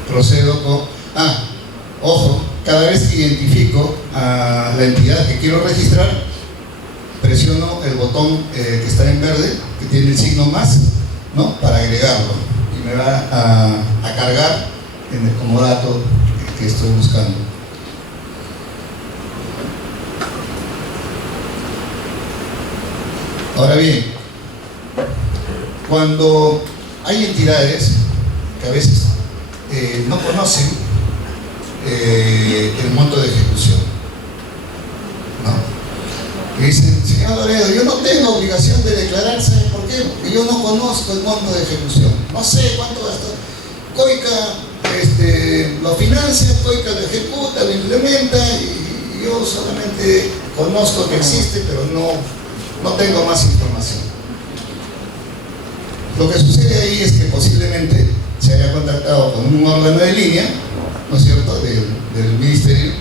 procedo con... ojo, cada vez que identifico a la entidad que quiero registrar, presiono el botón que está en verde, que tiene el signo más, ¿no? Para agregarlo, y me va a cargar como dato que estoy buscando. Ahora bien, cuando hay entidades que a veces no conocen el monto de ejecución, ¿no? Y dicen, señor Loredo, yo no tengo obligación de declarar, ¿sabe por qué? Porque yo no conozco el monto de ejecución, no sé cuánto gastó. COICA lo financia, COICA lo ejecuta, lo implementa, y yo solamente conozco que existe, pero no tengo más información. Lo que sucede ahí es que posiblemente se haya contactado con un órgano de línea, ¿no es cierto?, del ministerio,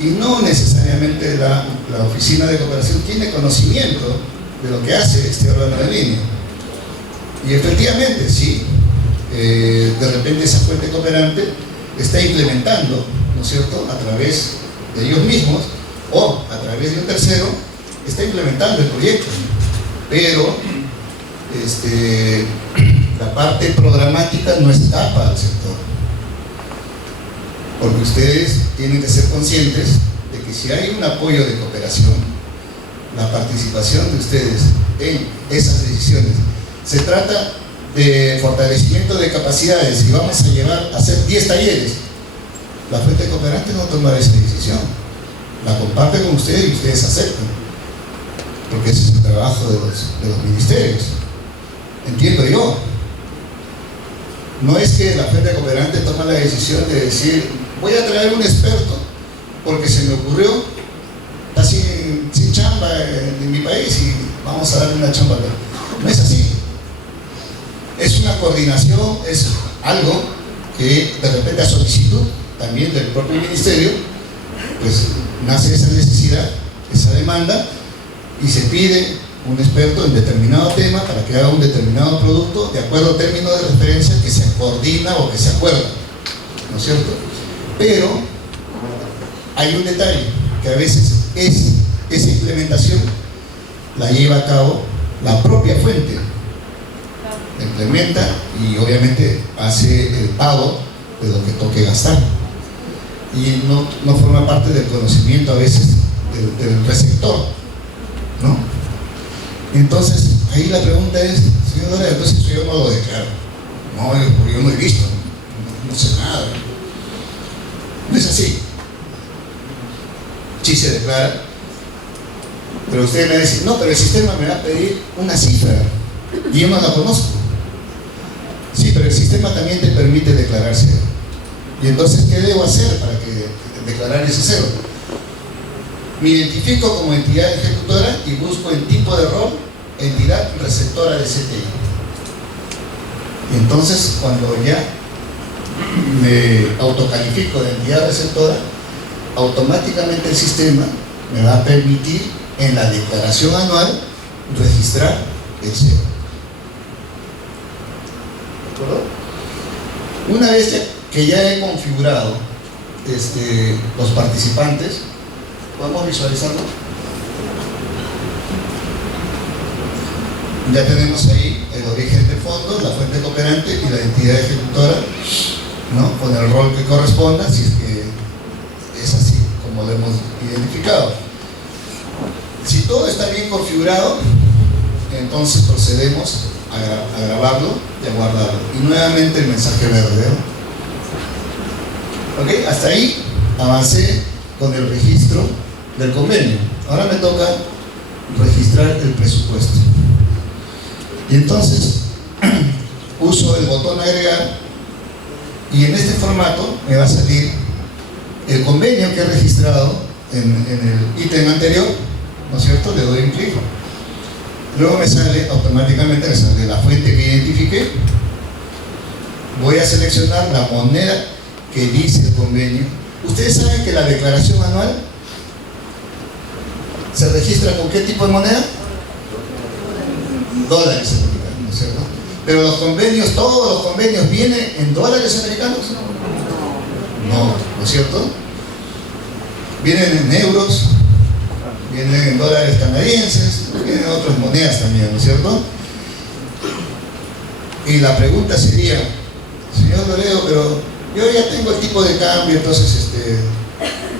y no necesariamente la oficina de cooperación tiene conocimiento de lo que hace este órgano de línea. Y efectivamente, sí, de repente esa fuente cooperante está implementando, ¿no es cierto?, a través de ellos mismos o a través de un tercero, está implementando el proyecto, pero la parte programática no está para el sector, porque ustedes tienen que ser conscientes de que si hay un apoyo de cooperación, la participación de ustedes en esas decisiones, se trata de fortalecimiento de capacidades, y vamos a llevar a hacer 10 talleres, la fuente cooperante no tomará esa decisión, la comparte con ustedes y ustedes aceptan, porque ese es el trabajo de los ministerios, entiendo yo. No es que la fuente cooperante toma la decisión de decir, voy a traer un experto porque se me ocurrió, está sin chamba en mi país y vamos a darle una chamba acá. No es así. Es una coordinación, es algo que de repente a solicitud también del propio ministerio, pues nace esa necesidad, esa demanda, y se pide un experto en determinado tema para que haga un determinado producto de acuerdo al término de referencia que se coordina o que se acuerda, ¿no es cierto? Pero hay un detalle, que a veces esa implementación la lleva a cabo la propia fuente, la implementa y obviamente hace el pago de lo que toque gastar, y no forma parte del conocimiento a veces del receptor, ¿no? Entonces, ahí la pregunta es, señor Loredo, entonces yo no lo declaro. No, porque yo no he visto, no sé nada. No es así. Sí se declara, pero usted me va a decir, no, pero el sistema me va a pedir una cifra y yo no la conozco. Sí, pero el sistema también te permite declararse. Y entonces, ¿qué debo hacer para declarar ese cero? Me identifico como entidad ejecutora y busco en tipo de rol entidad receptora de CTI. Y entonces, cuando ya me autocalifico de entidad receptora, automáticamente el sistema me va a permitir en la declaración anual registrar el cero. ¿De acuerdo? Una vez que ya he configurado los participantes, ¿podemos visualizarlo? Ya tenemos ahí el origen de fondos, la fuente cooperante y la entidad ejecutora, ¿no?, con el rol que corresponda, si es que es así como lo hemos identificado. Si todo está bien configurado, entonces procedemos a grabarlo y a guardarlo. Y nuevamente el mensaje verde, ¿no? ¿Ok? Hasta ahí avancé con el registro del convenio. Ahora me toca registrar el presupuesto. Y entonces uso el botón agregar y en este formato me va a salir el convenio que he registrado en el ítem anterior, ¿no es cierto? Le doy un clic. Luego me sale automáticamente la fuente que identifiqué. Voy a seleccionar la moneda que dice el convenio. Ustedes saben que la declaración anual se registra con qué tipo de moneda? Dólares americanos, ¿no es cierto? Pero los convenios, todos los convenios vienen en dólares americanos. No, ¿no es cierto? Vienen en euros, vienen en dólares canadienses, vienen en otras monedas también, ¿no es cierto? Y la pregunta sería, señor Loredo, pero yo ya tengo el tipo de cambio, entonces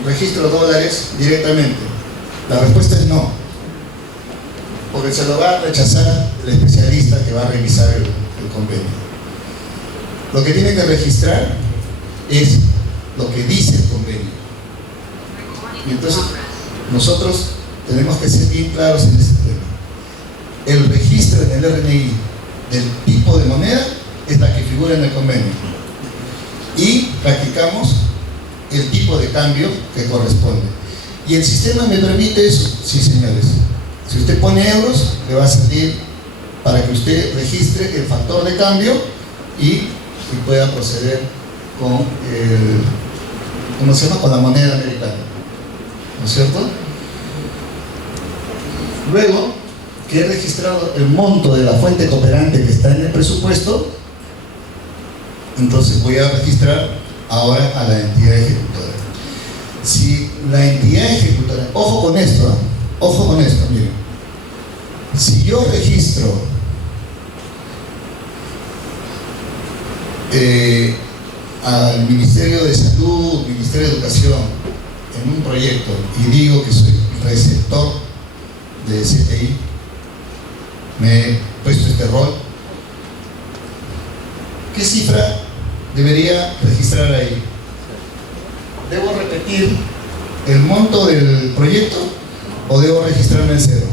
registro dólares directamente. La respuesta es no. porque se lo va a rechazar el especialista que va a revisar el convenio. Lo que tiene que registrar es lo que dice el convenio. Y entonces nosotros tenemos que ser bien claros en este tema. El registro en el RNI del tipo de moneda es la que figura en el convenio. Y practicamos el tipo de cambio que corresponde. ¿Y el sistema me permite eso? Sí, señores. Si usted pone euros, le va a salir para que usted registre el factor de cambio y pueda proceder con el, ¿cómo se llama? Con la moneda americana. ¿No es cierto? Luego que he registrado el monto de la fuente cooperante que está en el presupuesto, entonces voy a registrar ahora a la entidad ejecutora. Si la entidad ejecutora, ojo con esto, miren, si yo registro al Ministerio de Salud, Ministerio de Educación en un proyecto y digo que soy receptor de CTI, me he puesto este rol, ¿qué cifra debería registrar ahí? ¿Debo repetir el monto del proyecto o debo registrarme en cero?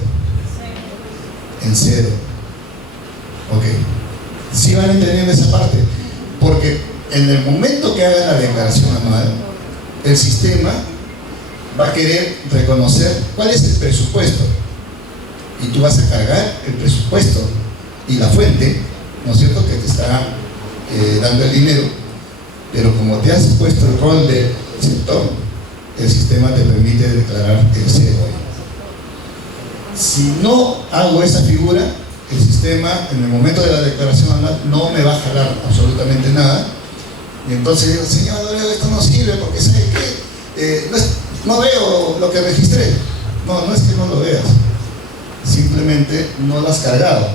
En cero. Ok. ¿Sí van entendiendo esa parte? Porque en el momento que hagan la declaración anual, el sistema va a querer reconocer cuál es el presupuesto. Y tú vas a cargar el presupuesto y la fuente, ¿no es cierto?, que te está dando el dinero. Pero como te has puesto el rol de sector, el sistema te permite declarar el cero ahí. Si no hago esa figura, el sistema en el momento de la declaración anual no me va a jalar absolutamente nada. Y entonces digo, señor Doreo, esto no sirve porque ¿sabe qué? No veo lo que registré. No, no es que no lo veas, simplemente no lo has cargado.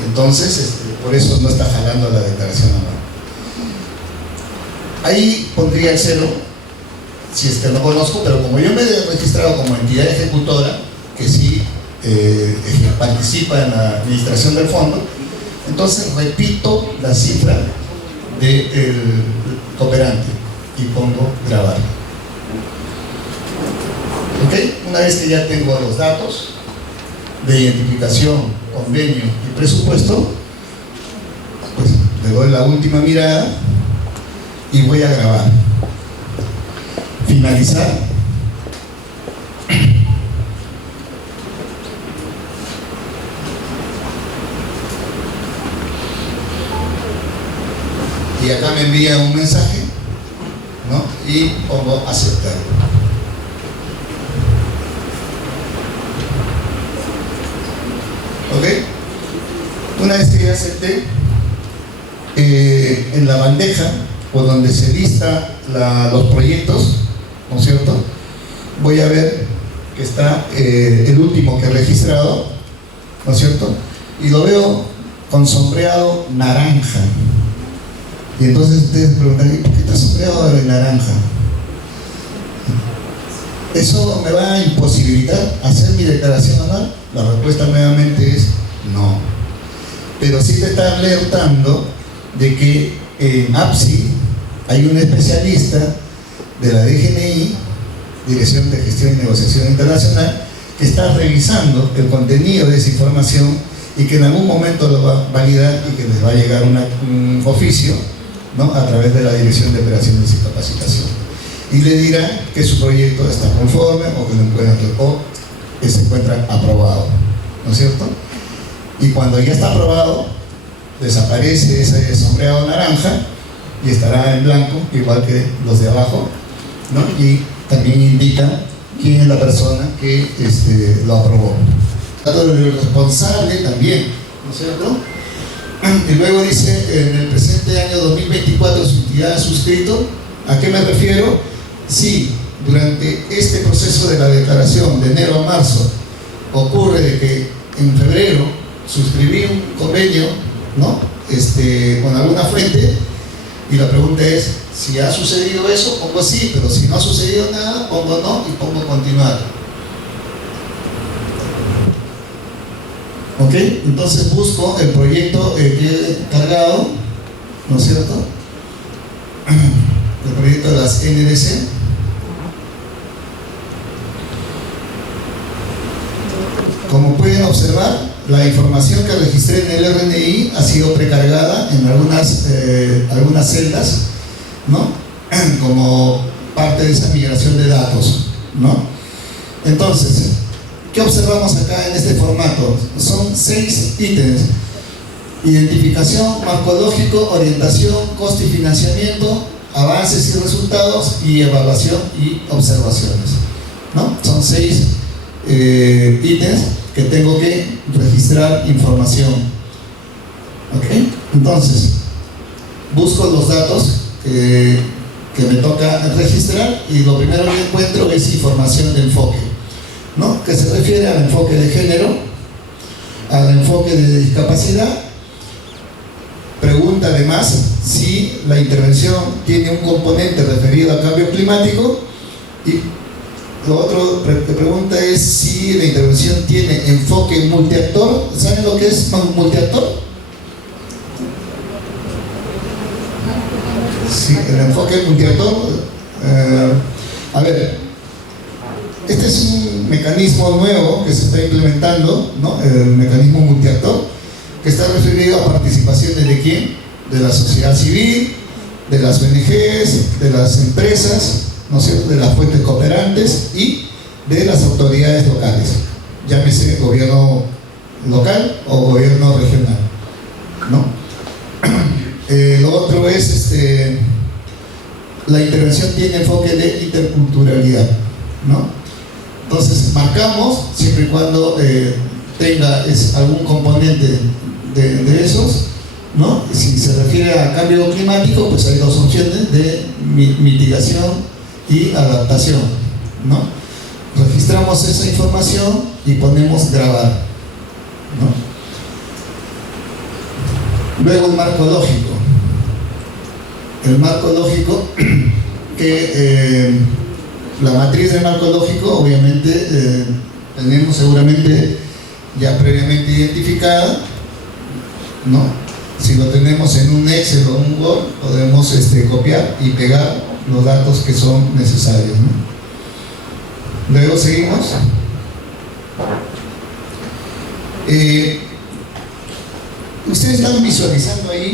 Y entonces por eso no está jalando la declaración anual. Ahí pondría el cero, si es que no conozco, pero como yo me he registrado como entidad ejecutora, que sí participa en la administración del fondo, entonces repito la cifra del cooperante y pongo grabar. ¿Ok? Una vez que ya tengo los datos de identificación, convenio y presupuesto, pues le doy la última mirada y voy a grabar. Finalizar. Y acá me envía un mensaje, ¿no? Y pongo aceptar. ¿Ok? Una vez que ya acepté, en la bandeja o donde se lista los proyectos, ¿no es cierto?, voy a ver que está el último que he registrado, ¿no es cierto?, y lo veo con sombreado naranja. Y entonces ustedes preguntan, ¿por qué está sombreado de naranja? ¿Eso me va a imposibilitar hacer mi declaración anual? La respuesta nuevamente es no. Pero sí te está alertando de que en APSI hay un especialista de la DGNI, Dirección de Gestión y Negociación Internacional, que está revisando el contenido de esa información y que en algún momento lo va a validar y que les va a llegar un oficio, ¿no?, a través de la Dirección de Operaciones y Capacitación. Y le dirá que su proyecto está conforme o que se encuentra aprobado, ¿no es cierto? Y cuando ya está aprobado, desaparece ese sombreado naranja y estará en blanco, igual que los de abajo, ¿no? Y también indica quién es la persona que lo aprobó. El responsable también, ¿no es cierto? Y luego dice, en el presente año 2024 su entidad ha suscrito. ¿A qué me refiero? Si durante este proceso de la declaración de enero a marzo ocurre de que en febrero suscribí un convenio, ¿no?, con alguna fuente, y la pregunta es, si ha sucedido eso, pongo sí, pero si no ha sucedido nada, pongo no y pongo continuar. ¿Ok? Entonces busco el proyecto que he cargado, ¿no es cierto? El proyecto de las NDC. Como pueden observar, la información que registré en el RNI ha sido precargada en algunas celdas, ¿no? Como parte de esa migración de datos, ¿no? Entonces, ¿qué observamos acá en este formato? Son 6 ítems: identificación, marco lógico, orientación, costo y financiamiento, avances y resultados, y evaluación y observaciones, ¿no? Son 6 ítems que tengo que registrar información. ¿Ok? Entonces, busco los datos que me toca registrar, y lo primero que encuentro es información de enfoque, ¿no? Que se refiere al enfoque de género, al enfoque de discapacidad. Pregunta además si la intervención tiene un componente referido al cambio climático, y lo otro que pregunta es si la intervención tiene enfoque multiactor. ¿Saben lo que es multiactor? Sí, el enfoque multiactor. A ver, este es un mecanismo nuevo que se está implementando, ¿no? El mecanismo multiactor, que está referido a participaciones de quién, de la sociedad civil, de las ONGs, de las empresas, ¿no es cierto?, de las fuentes cooperantes y de las autoridades locales, llámese gobierno local o gobierno regional, ¿no? Lo otro es, la intervención tiene enfoque de interculturalidad, ¿no? Entonces marcamos, siempre y cuando tenga algún componente de esos, ¿no? Si se refiere a cambio climático, pues hay 2 opciones de mitigación y adaptación, ¿no? Registramos esa información y ponemos grabar, ¿no? Luego el marco lógico. El marco lógico, que la matriz del marco lógico obviamente tenemos seguramente ya previamente identificada, ¿no? Si lo tenemos en un Excel o un Word, podemos copiar y pegar los datos que son necesarios, ¿no? Luego seguimos. Ustedes están visualizando ahí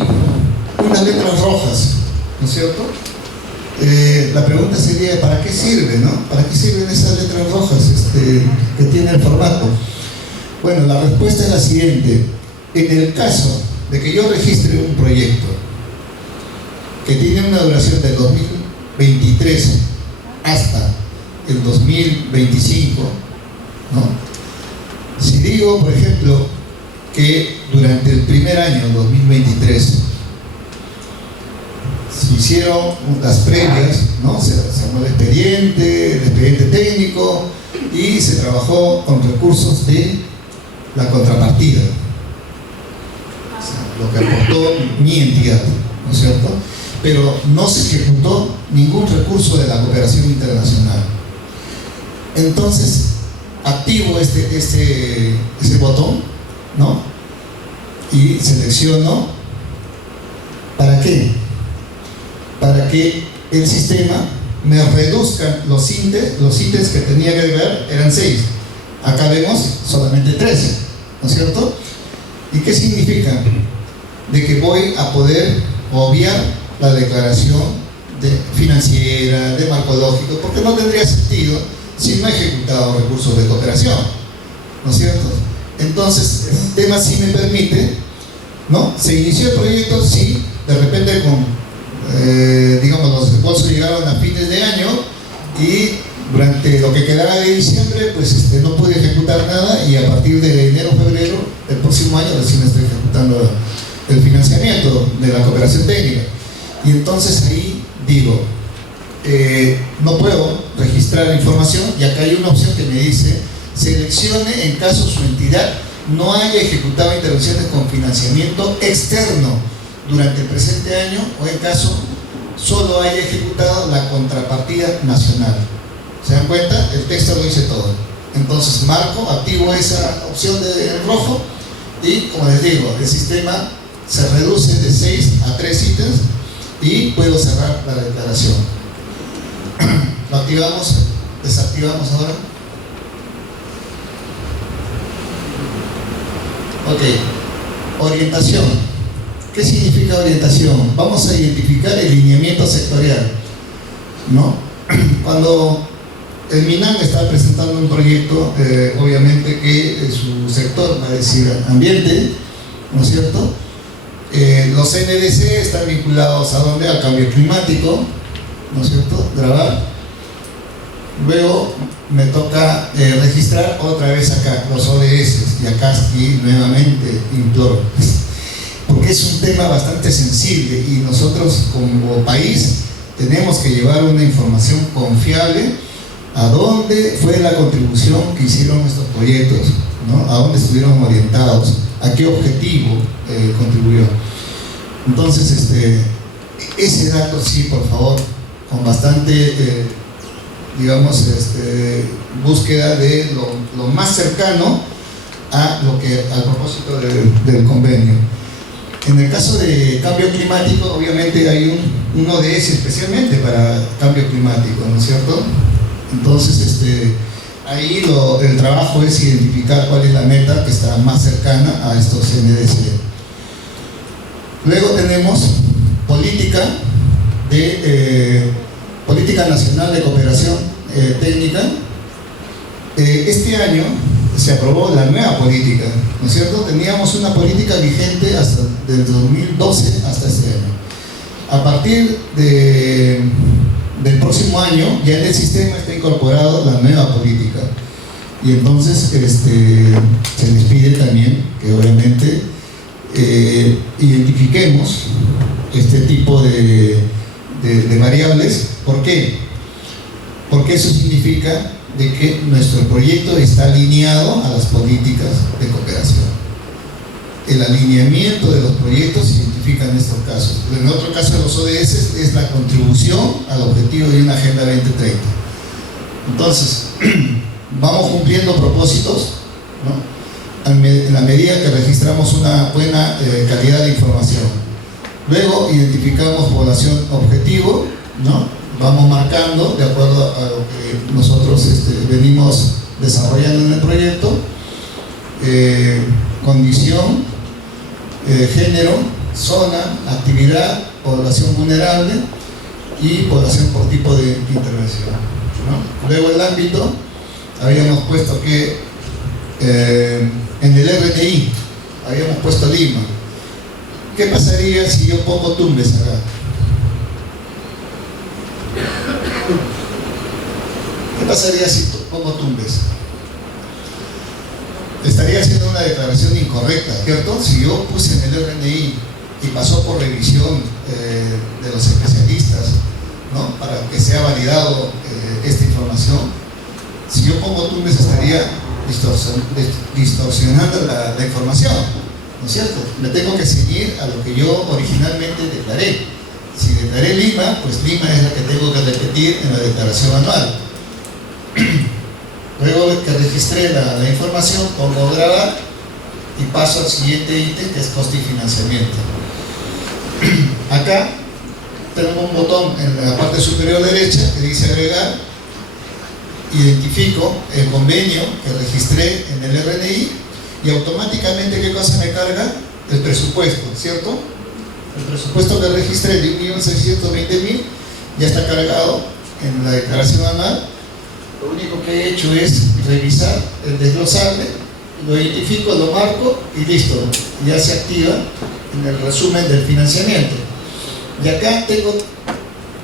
unas letras rojas, ¿no es cierto? La pregunta sería, ¿para qué sirve, no? ¿Para qué sirven esas letras rojas que tiene el formato? Bueno, la respuesta es la siguiente. En el caso de que yo registre un proyecto que tiene una duración del 2023 hasta el 2025, ¿no? Si digo, por ejemplo, que durante el primer año, 2023, se hicieron las previas, ¿no? Se armó el expediente técnico, y se trabajó con recursos de la contrapartida, o sea, lo que aportó mi entidad, ¿no es cierto? Pero no se ejecutó ningún recurso de la cooperación internacional. Entonces, activo ese botón, ¿no? Y selecciono. ¿Para qué? Para que el sistema me reduzca los ítems que tenía que agregar. Eran 6, acá vemos solamente 3, ¿no es cierto? ¿Y qué significa? De que voy a poder obviar la declaración financiera, de marco lógico, porque no tendría sentido si no he ejecutado recursos de cooperación, ¿no es cierto? Entonces, el tema sí me permite, ¿no? Se inició el proyecto, sí, de repente digamos, los reembolsos llegaron a fines de año, y durante lo que quedaba de diciembre, pues no pude ejecutar nada, y a partir de enero o febrero del próximo año recién estoy ejecutando el financiamiento de la cooperación técnica. Y entonces ahí digo, no puedo registrar información, y acá hay una opción que me dice: seleccione en caso su entidad no haya ejecutado intervenciones con financiamiento externo durante el presente año, o en caso solo haya ejecutado la contrapartida nacional. ¿Se dan cuenta? El texto lo dice todo. Entonces marco, activo esa opción de rojo, Y como les digo, el sistema se reduce de 6 a 3 ítems y puedo cerrar la declaración. Lo activamos, desactivamos ahora. Ok, orientación. ¿Qué significa orientación? Vamos a identificar el lineamiento sectorial, ¿no? Cuando el MINAM está presentando un proyecto, obviamente que su sector va a decir ambiente, ¿no es cierto? Los NDC están vinculados a dónde? Al cambio climático, ¿no es cierto? Grabar. Luego me toca registrar otra vez acá los ODS, y acá sí nuevamente imploro, porque es un tema bastante sensible y nosotros como país tenemos que llevar una información confiable a dónde fue la contribución que hicieron estos proyectos, ¿no? A dónde estuvieron orientados, a qué objetivo contribuyó. Entonces, ese dato sí, por favor, con bastante, digamos, búsqueda de lo más cercano a lo que, al propósito del convenio. En el caso de cambio climático, obviamente hay un ODS especialmente para cambio climático, ¿no es cierto? Entonces, ahí el trabajo es identificar cuál es la meta que está más cercana a estos NDC. Luego tenemos política nacional de cooperación técnica. Este año se aprobó la nueva política, ¿no es cierto? Teníamos una política vigente hasta del 2012 hasta este año. A partir del próximo año ya en el sistema está incorporado la nueva política, y entonces se les pide también que obviamente identifiquemos este tipo de variables. ¿Por qué? Porque eso significa de que nuestro proyecto está alineado a las políticas de cooperación. El alineamiento de los proyectos se identifica en estos casos. En otro caso de los ODS es la contribución al objetivo de una Agenda 2030. Entonces, vamos cumpliendo propósitos, ¿no? En la medida que registramos una buena calidad de información. Luego identificamos población objetivo, ¿no? Vamos marcando de acuerdo a lo que nosotros venimos desarrollando en el proyecto, condición, género, zona, actividad, población vulnerable y población por tipo de intervención, ¿no? Luego el ámbito, habíamos puesto que en el RNI habíamos puesto Lima. ¿Qué pasaría si yo pongo Tumbes acá? ¿Qué pasaría si pongo Tumbes? Estaría haciendo una declaración incorrecta, ¿cierto? Si yo puse en el RNI y pasó por revisión de los especialistas, ¿no? Para que sea validado esta información, si yo pongo Tumbes estaría distorsionando la información, ¿no es cierto? Me tengo que ceñir a lo que yo originalmente declaré. Si declaré Lima, pues Lima es la que tengo que repetir en la declaración anual. Luego que registré la información, pongo grabar y paso al siguiente ítem, que es costo y financiamiento. Acá tengo un botón en la parte superior derecha que dice agregar. Identifico el convenio que registré en el RNI y automáticamente, ¿qué cosa me carga? El presupuesto, ¿cierto? El presupuesto que registré de 1.620.000 ya está cargado en la declaración anual. Lo único que he hecho es revisar el desglosable, lo identifico, lo marco y listo, ya se activa en el resumen del financiamiento. Y acá tengo,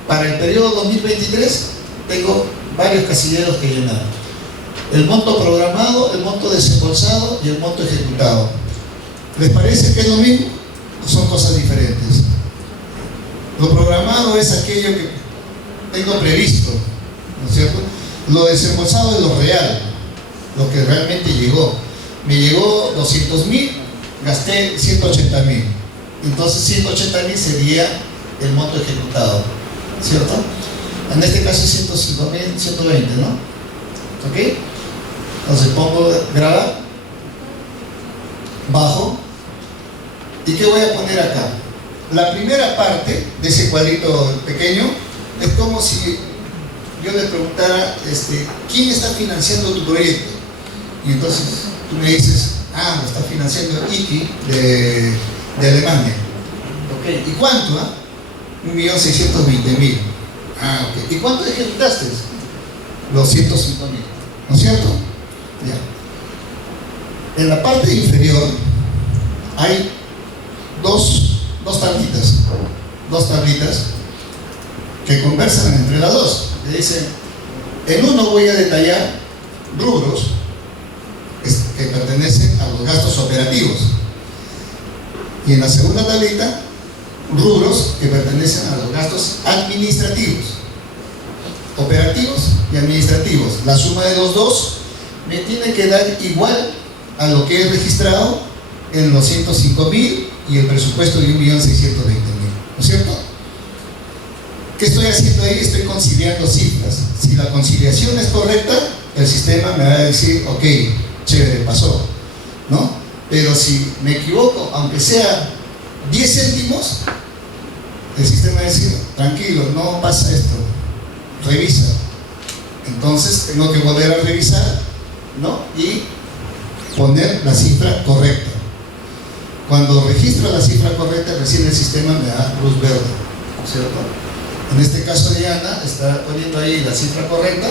para el periodo 2023, tengo varios casilleros que llenar: el monto programado, el monto desembolsado y el monto ejecutado. ¿Les parece que es lo mismo o son cosas diferentes? Lo programado es aquello que tengo previsto, ¿no es cierto? Lo desembolsado es lo real, lo que realmente llegó. Me llegó 200.000, gasté 180.000. Entonces 180.000 sería el monto ejecutado, ¿cierto? En este caso es 105.120, ¿no? ¿Ok? Entonces pongo grabar. bajo. ¿Y qué voy a poner acá? La primera parte de ese cuadrito pequeño es como si yo le preguntara, ¿quién está financiando tu proyecto? Y entonces tú me dices, lo está financiando IKI de Alemania. Ok, ¿y cuánto? 1.620.000. Ok. ¿Y cuánto ejecutaste? Los 105.000. ¿No es cierto? Ya. En la parte inferior hay dos tablitas que conversan entre las dos. Le dicen, en uno voy a detallar rubros que pertenecen a los gastos operativos, y en la segunda tablita rubros que pertenecen a los gastos administrativos, operativos y administrativos. La suma de los dos me tiene que dar igual a lo que he registrado en los 105.000 y el presupuesto de 1.620.000, ¿no es cierto? ¿Qué estoy haciendo ahí? Estoy conciliando cifras. Si la conciliación es correcta, el sistema me va a decir, ok, chévere, pasó, ¿no? Pero si me equivoco, aunque sea 10 céntimos, el sistema va a decir, tranquilo, no pasa esto, revisa. Entonces tengo que volver a revisar, ¿no? Y poner la cifra correcta. Cuando registro la cifra correcta, recién el sistema me da luz verde, ¿cierto? En este caso, Diana está poniendo ahí la cifra correcta,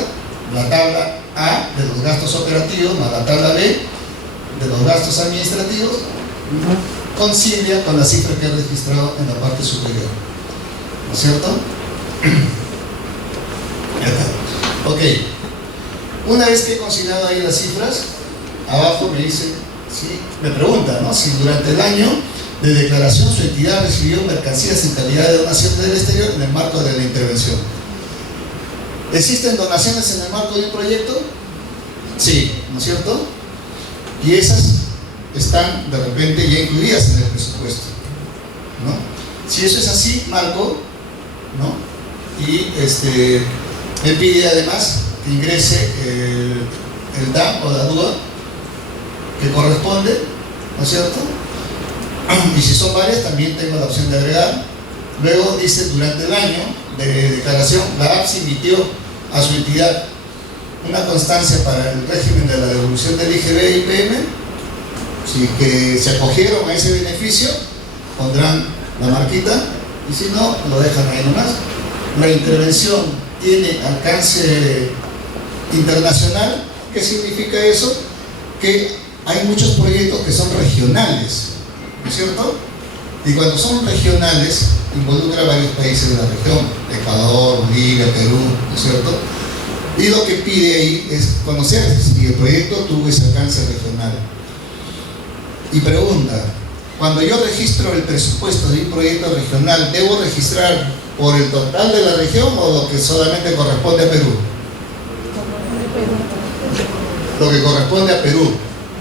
la tabla A de los gastos operativos más la tabla B de los gastos administrativos, concilia con la cifra que he registrado en la parte superior, ¿no es cierto? Ok, una vez que he conciliado ahí las cifras, abajo me dice, ¿sí? Me pregunta, ¿no?, si durante el año de declaración su entidad recibió mercancías en calidad de donación del exterior en el marco de la intervención. ¿Existen donaciones en el marco de un proyecto? Sí, ¿no es cierto? Y esas están de repente ya incluidas en el presupuesto, ¿no? Si eso es así, marco, ¿no? Y me pide además que ingrese el DAM o la DUA que corresponde, ¿no es cierto? Y si son varias, también tengo la opción de agregar. Luego dice, durante el año de declaración, la APS emitió a su entidad una constancia para el régimen de la devolución del IGB y IPM. Si que se acogieron a ese beneficio, pondrán la marquita, y si no, lo dejan ahí nomás. La intervención tiene alcance internacional. ¿Qué significa eso? Que hay muchos proyectos que son regionales, ¿no es cierto? Y cuando son regionales, involucra a varios países de la región, Ecuador, Bolivia, Perú, ¿no es cierto? Y lo que pide ahí es conocer si el proyecto tuvo ese alcance regional. Y pregunta, cuando yo registro el presupuesto de un proyecto regional, ¿debo registrar por el total de la región o lo que solamente corresponde a Perú? Lo que corresponde a Perú,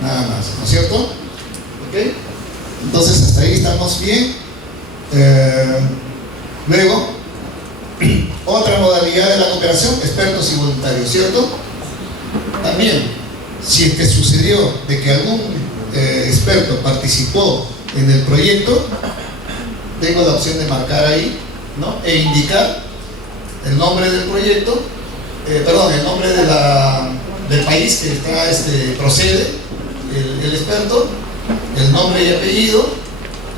nada más, ¿no es cierto? ¿Ok? Entonces hasta ahí estamos bien. Luego, otra modalidad de la cooperación, expertos y voluntarios, ¿cierto? También, si es que sucedió de que algún experto participó en el proyecto, tengo la opción de marcar ahí, ¿no? E indicar el nombre del proyecto, el nombre del país que está, procede el experto, el nombre y apellido,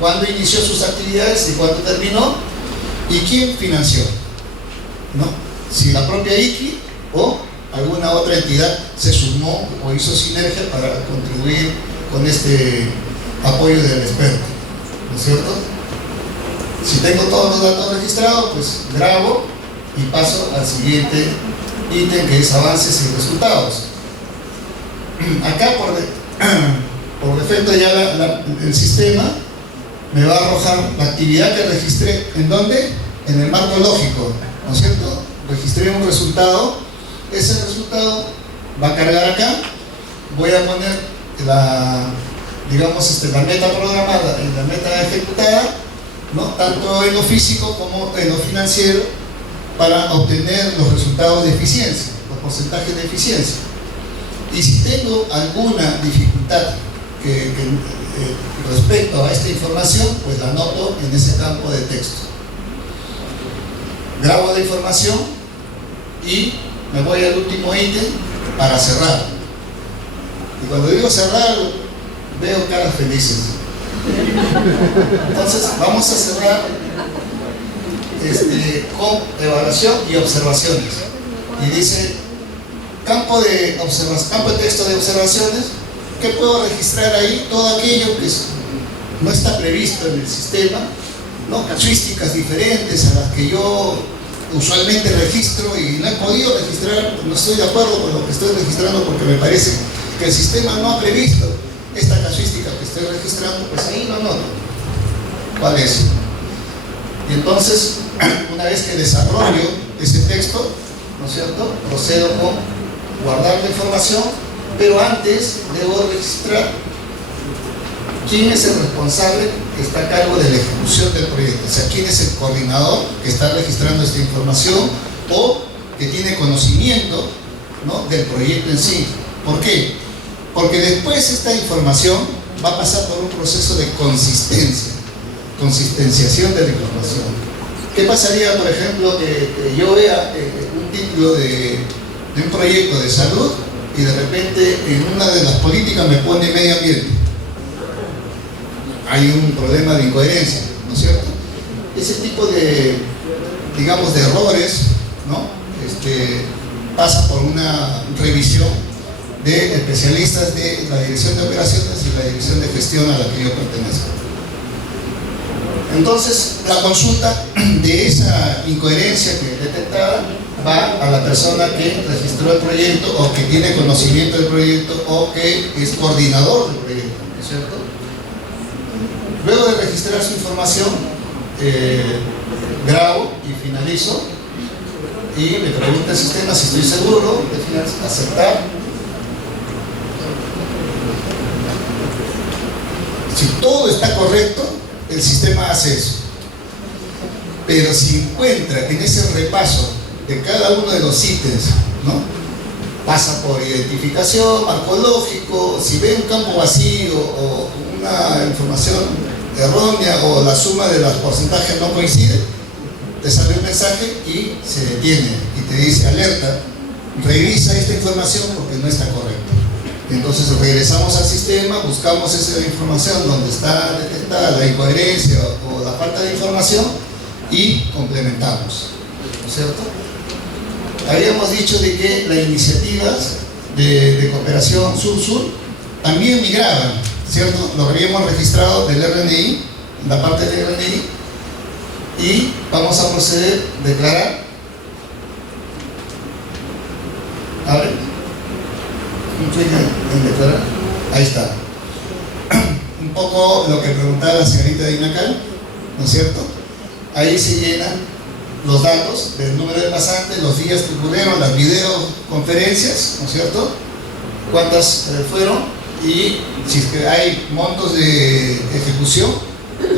cuándo inició sus actividades y cuándo terminó, y quién financió, ¿no? Si la propia IKI o alguna otra entidad se sumó o hizo sinergia para contribuir con este apoyo del experto, ¿no es cierto? Si tengo todos los datos registrados, pues grabo y paso al siguiente ítem, que es avances y resultados. Acá por defecto ya el sistema me va a arrojar la actividad que registré. ¿En dónde? En el marco lógico, ¿no es cierto? Registré un resultado, ese resultado va a cargar acá, voy a poner la meta programada y la meta ejecutada, ¿no? Tanto en lo físico como en lo financiero, para obtener los resultados de eficiencia, los porcentajes de eficiencia. Y si tengo alguna dificultad respecto a esta información, pues la anoto en ese campo de texto. Grabo la información y me voy al último ítem para cerrar. Y cuando digo cerrar, veo caras felices. Entonces vamos a cerrar con evaluación y observaciones. Y dice, campo de texto de observaciones. ¿Qué puedo registrar ahí? Todo aquello que no está previsto en el sistema, ¿no? Casuísticas diferentes a las que yo usualmente registro y no he podido registrar, no estoy de acuerdo con lo que estoy registrando porque me parece que el sistema no ha previsto esta casuística que estoy registrando, pues ahí lo anoto. ¿Cuál es? Y entonces, una vez que desarrollo ese texto, ¿no es cierto?, procedo con guardar la información, pero antes debo registrar quién es el responsable que está a cargo de la ejecución del proyecto, o sea, quién es el coordinador que está registrando esta información o que tiene conocimiento, ¿no?, del proyecto en sí. ¿Por qué? Porque después esta información va a pasar por un proceso de consistenciación de la información. ¿Qué pasaría, por ejemplo, que yo vea un título de un proyecto de salud y de repente en una de las políticas me pone medio ambiente? Hay un problema de incoherencia, ¿no es cierto? Ese tipo de, digamos, de errores, ¿no?, pasa por una revisión de especialistas de la Dirección de Operaciones y la Dirección de Gestión a la que yo pertenezco. Entonces, la consulta de esa incoherencia que es detectada va a la persona que registró el proyecto o que tiene conocimiento del proyecto o que es coordinador del proyecto, ¿no es cierto? Luego de registrar su información, grabo y finalizo y me pregunta el sistema si estoy seguro, de aceptar. Si todo está correcto, el sistema hace eso. Pero si encuentra que en ese repaso de cada uno de los ítems, ¿no?, pasa por identificación, marco lógico, si ve un campo vacío o una información errónea o la suma de los porcentajes no coincide, te sale un mensaje y se detiene y te dice, alerta, revisa esta información porque no está correcta. Entonces regresamos al sistema, buscamos esa información donde está detectada la incoherencia o la falta de información y complementamos, ¿no es cierto? Habíamos dicho de que las iniciativas de cooperación sur-sur también migraban, ¿cierto? Lo habíamos registrado del RNI, la parte del RNI, y vamos a proceder a declarar. A ver, un clic en declarar. Ahí está. Un poco lo que preguntaba la señorita de INACAL, ¿no es cierto? Ahí se llenan los datos del número de pasantes, los días que ocurrieron, las videoconferencias, ¿no es cierto? Cuántas fueron, y si es que hay montos de ejecución,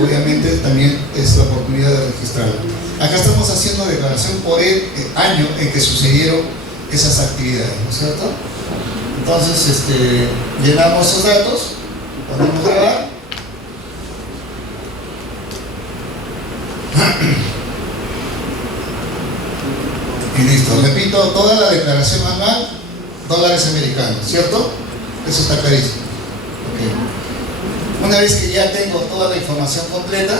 obviamente también es la oportunidad de registrarlo. Acá estamos haciendo declaración por el año en que sucedieron esas actividades, ¿no es cierto? Entonces, llenamos esos datos, ponemos grabar. Y listo, repito, toda la declaración anual, dólares americanos, ¿cierto? Eso está clarísimo. Okay. Una vez que ya tengo toda la información completa,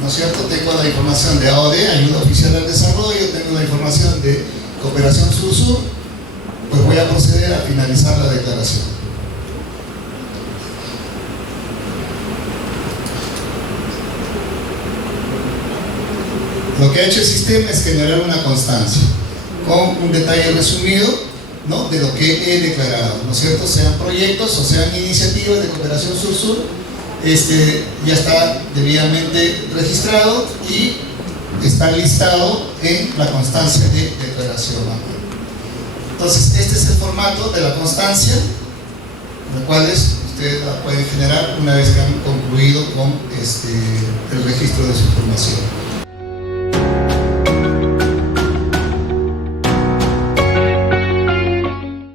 ¿no es cierto? Tengo la información de AOD, Ayuda Oficial al Desarrollo, tengo la información de Cooperación Sur-Sur, pues voy a proceder a finalizar la declaración. Lo que ha hecho el sistema es generar una constancia con un detalle resumido, ¿no?, de lo que he declarado, ¿no es cierto? Sean proyectos o sean iniciativas de cooperación sur-sur, ya está debidamente registrado y está listado en la constancia de declaración. Entonces, este es el formato de la constancia, los cuales ustedes la pueden generar una vez que han concluido con el registro de su información.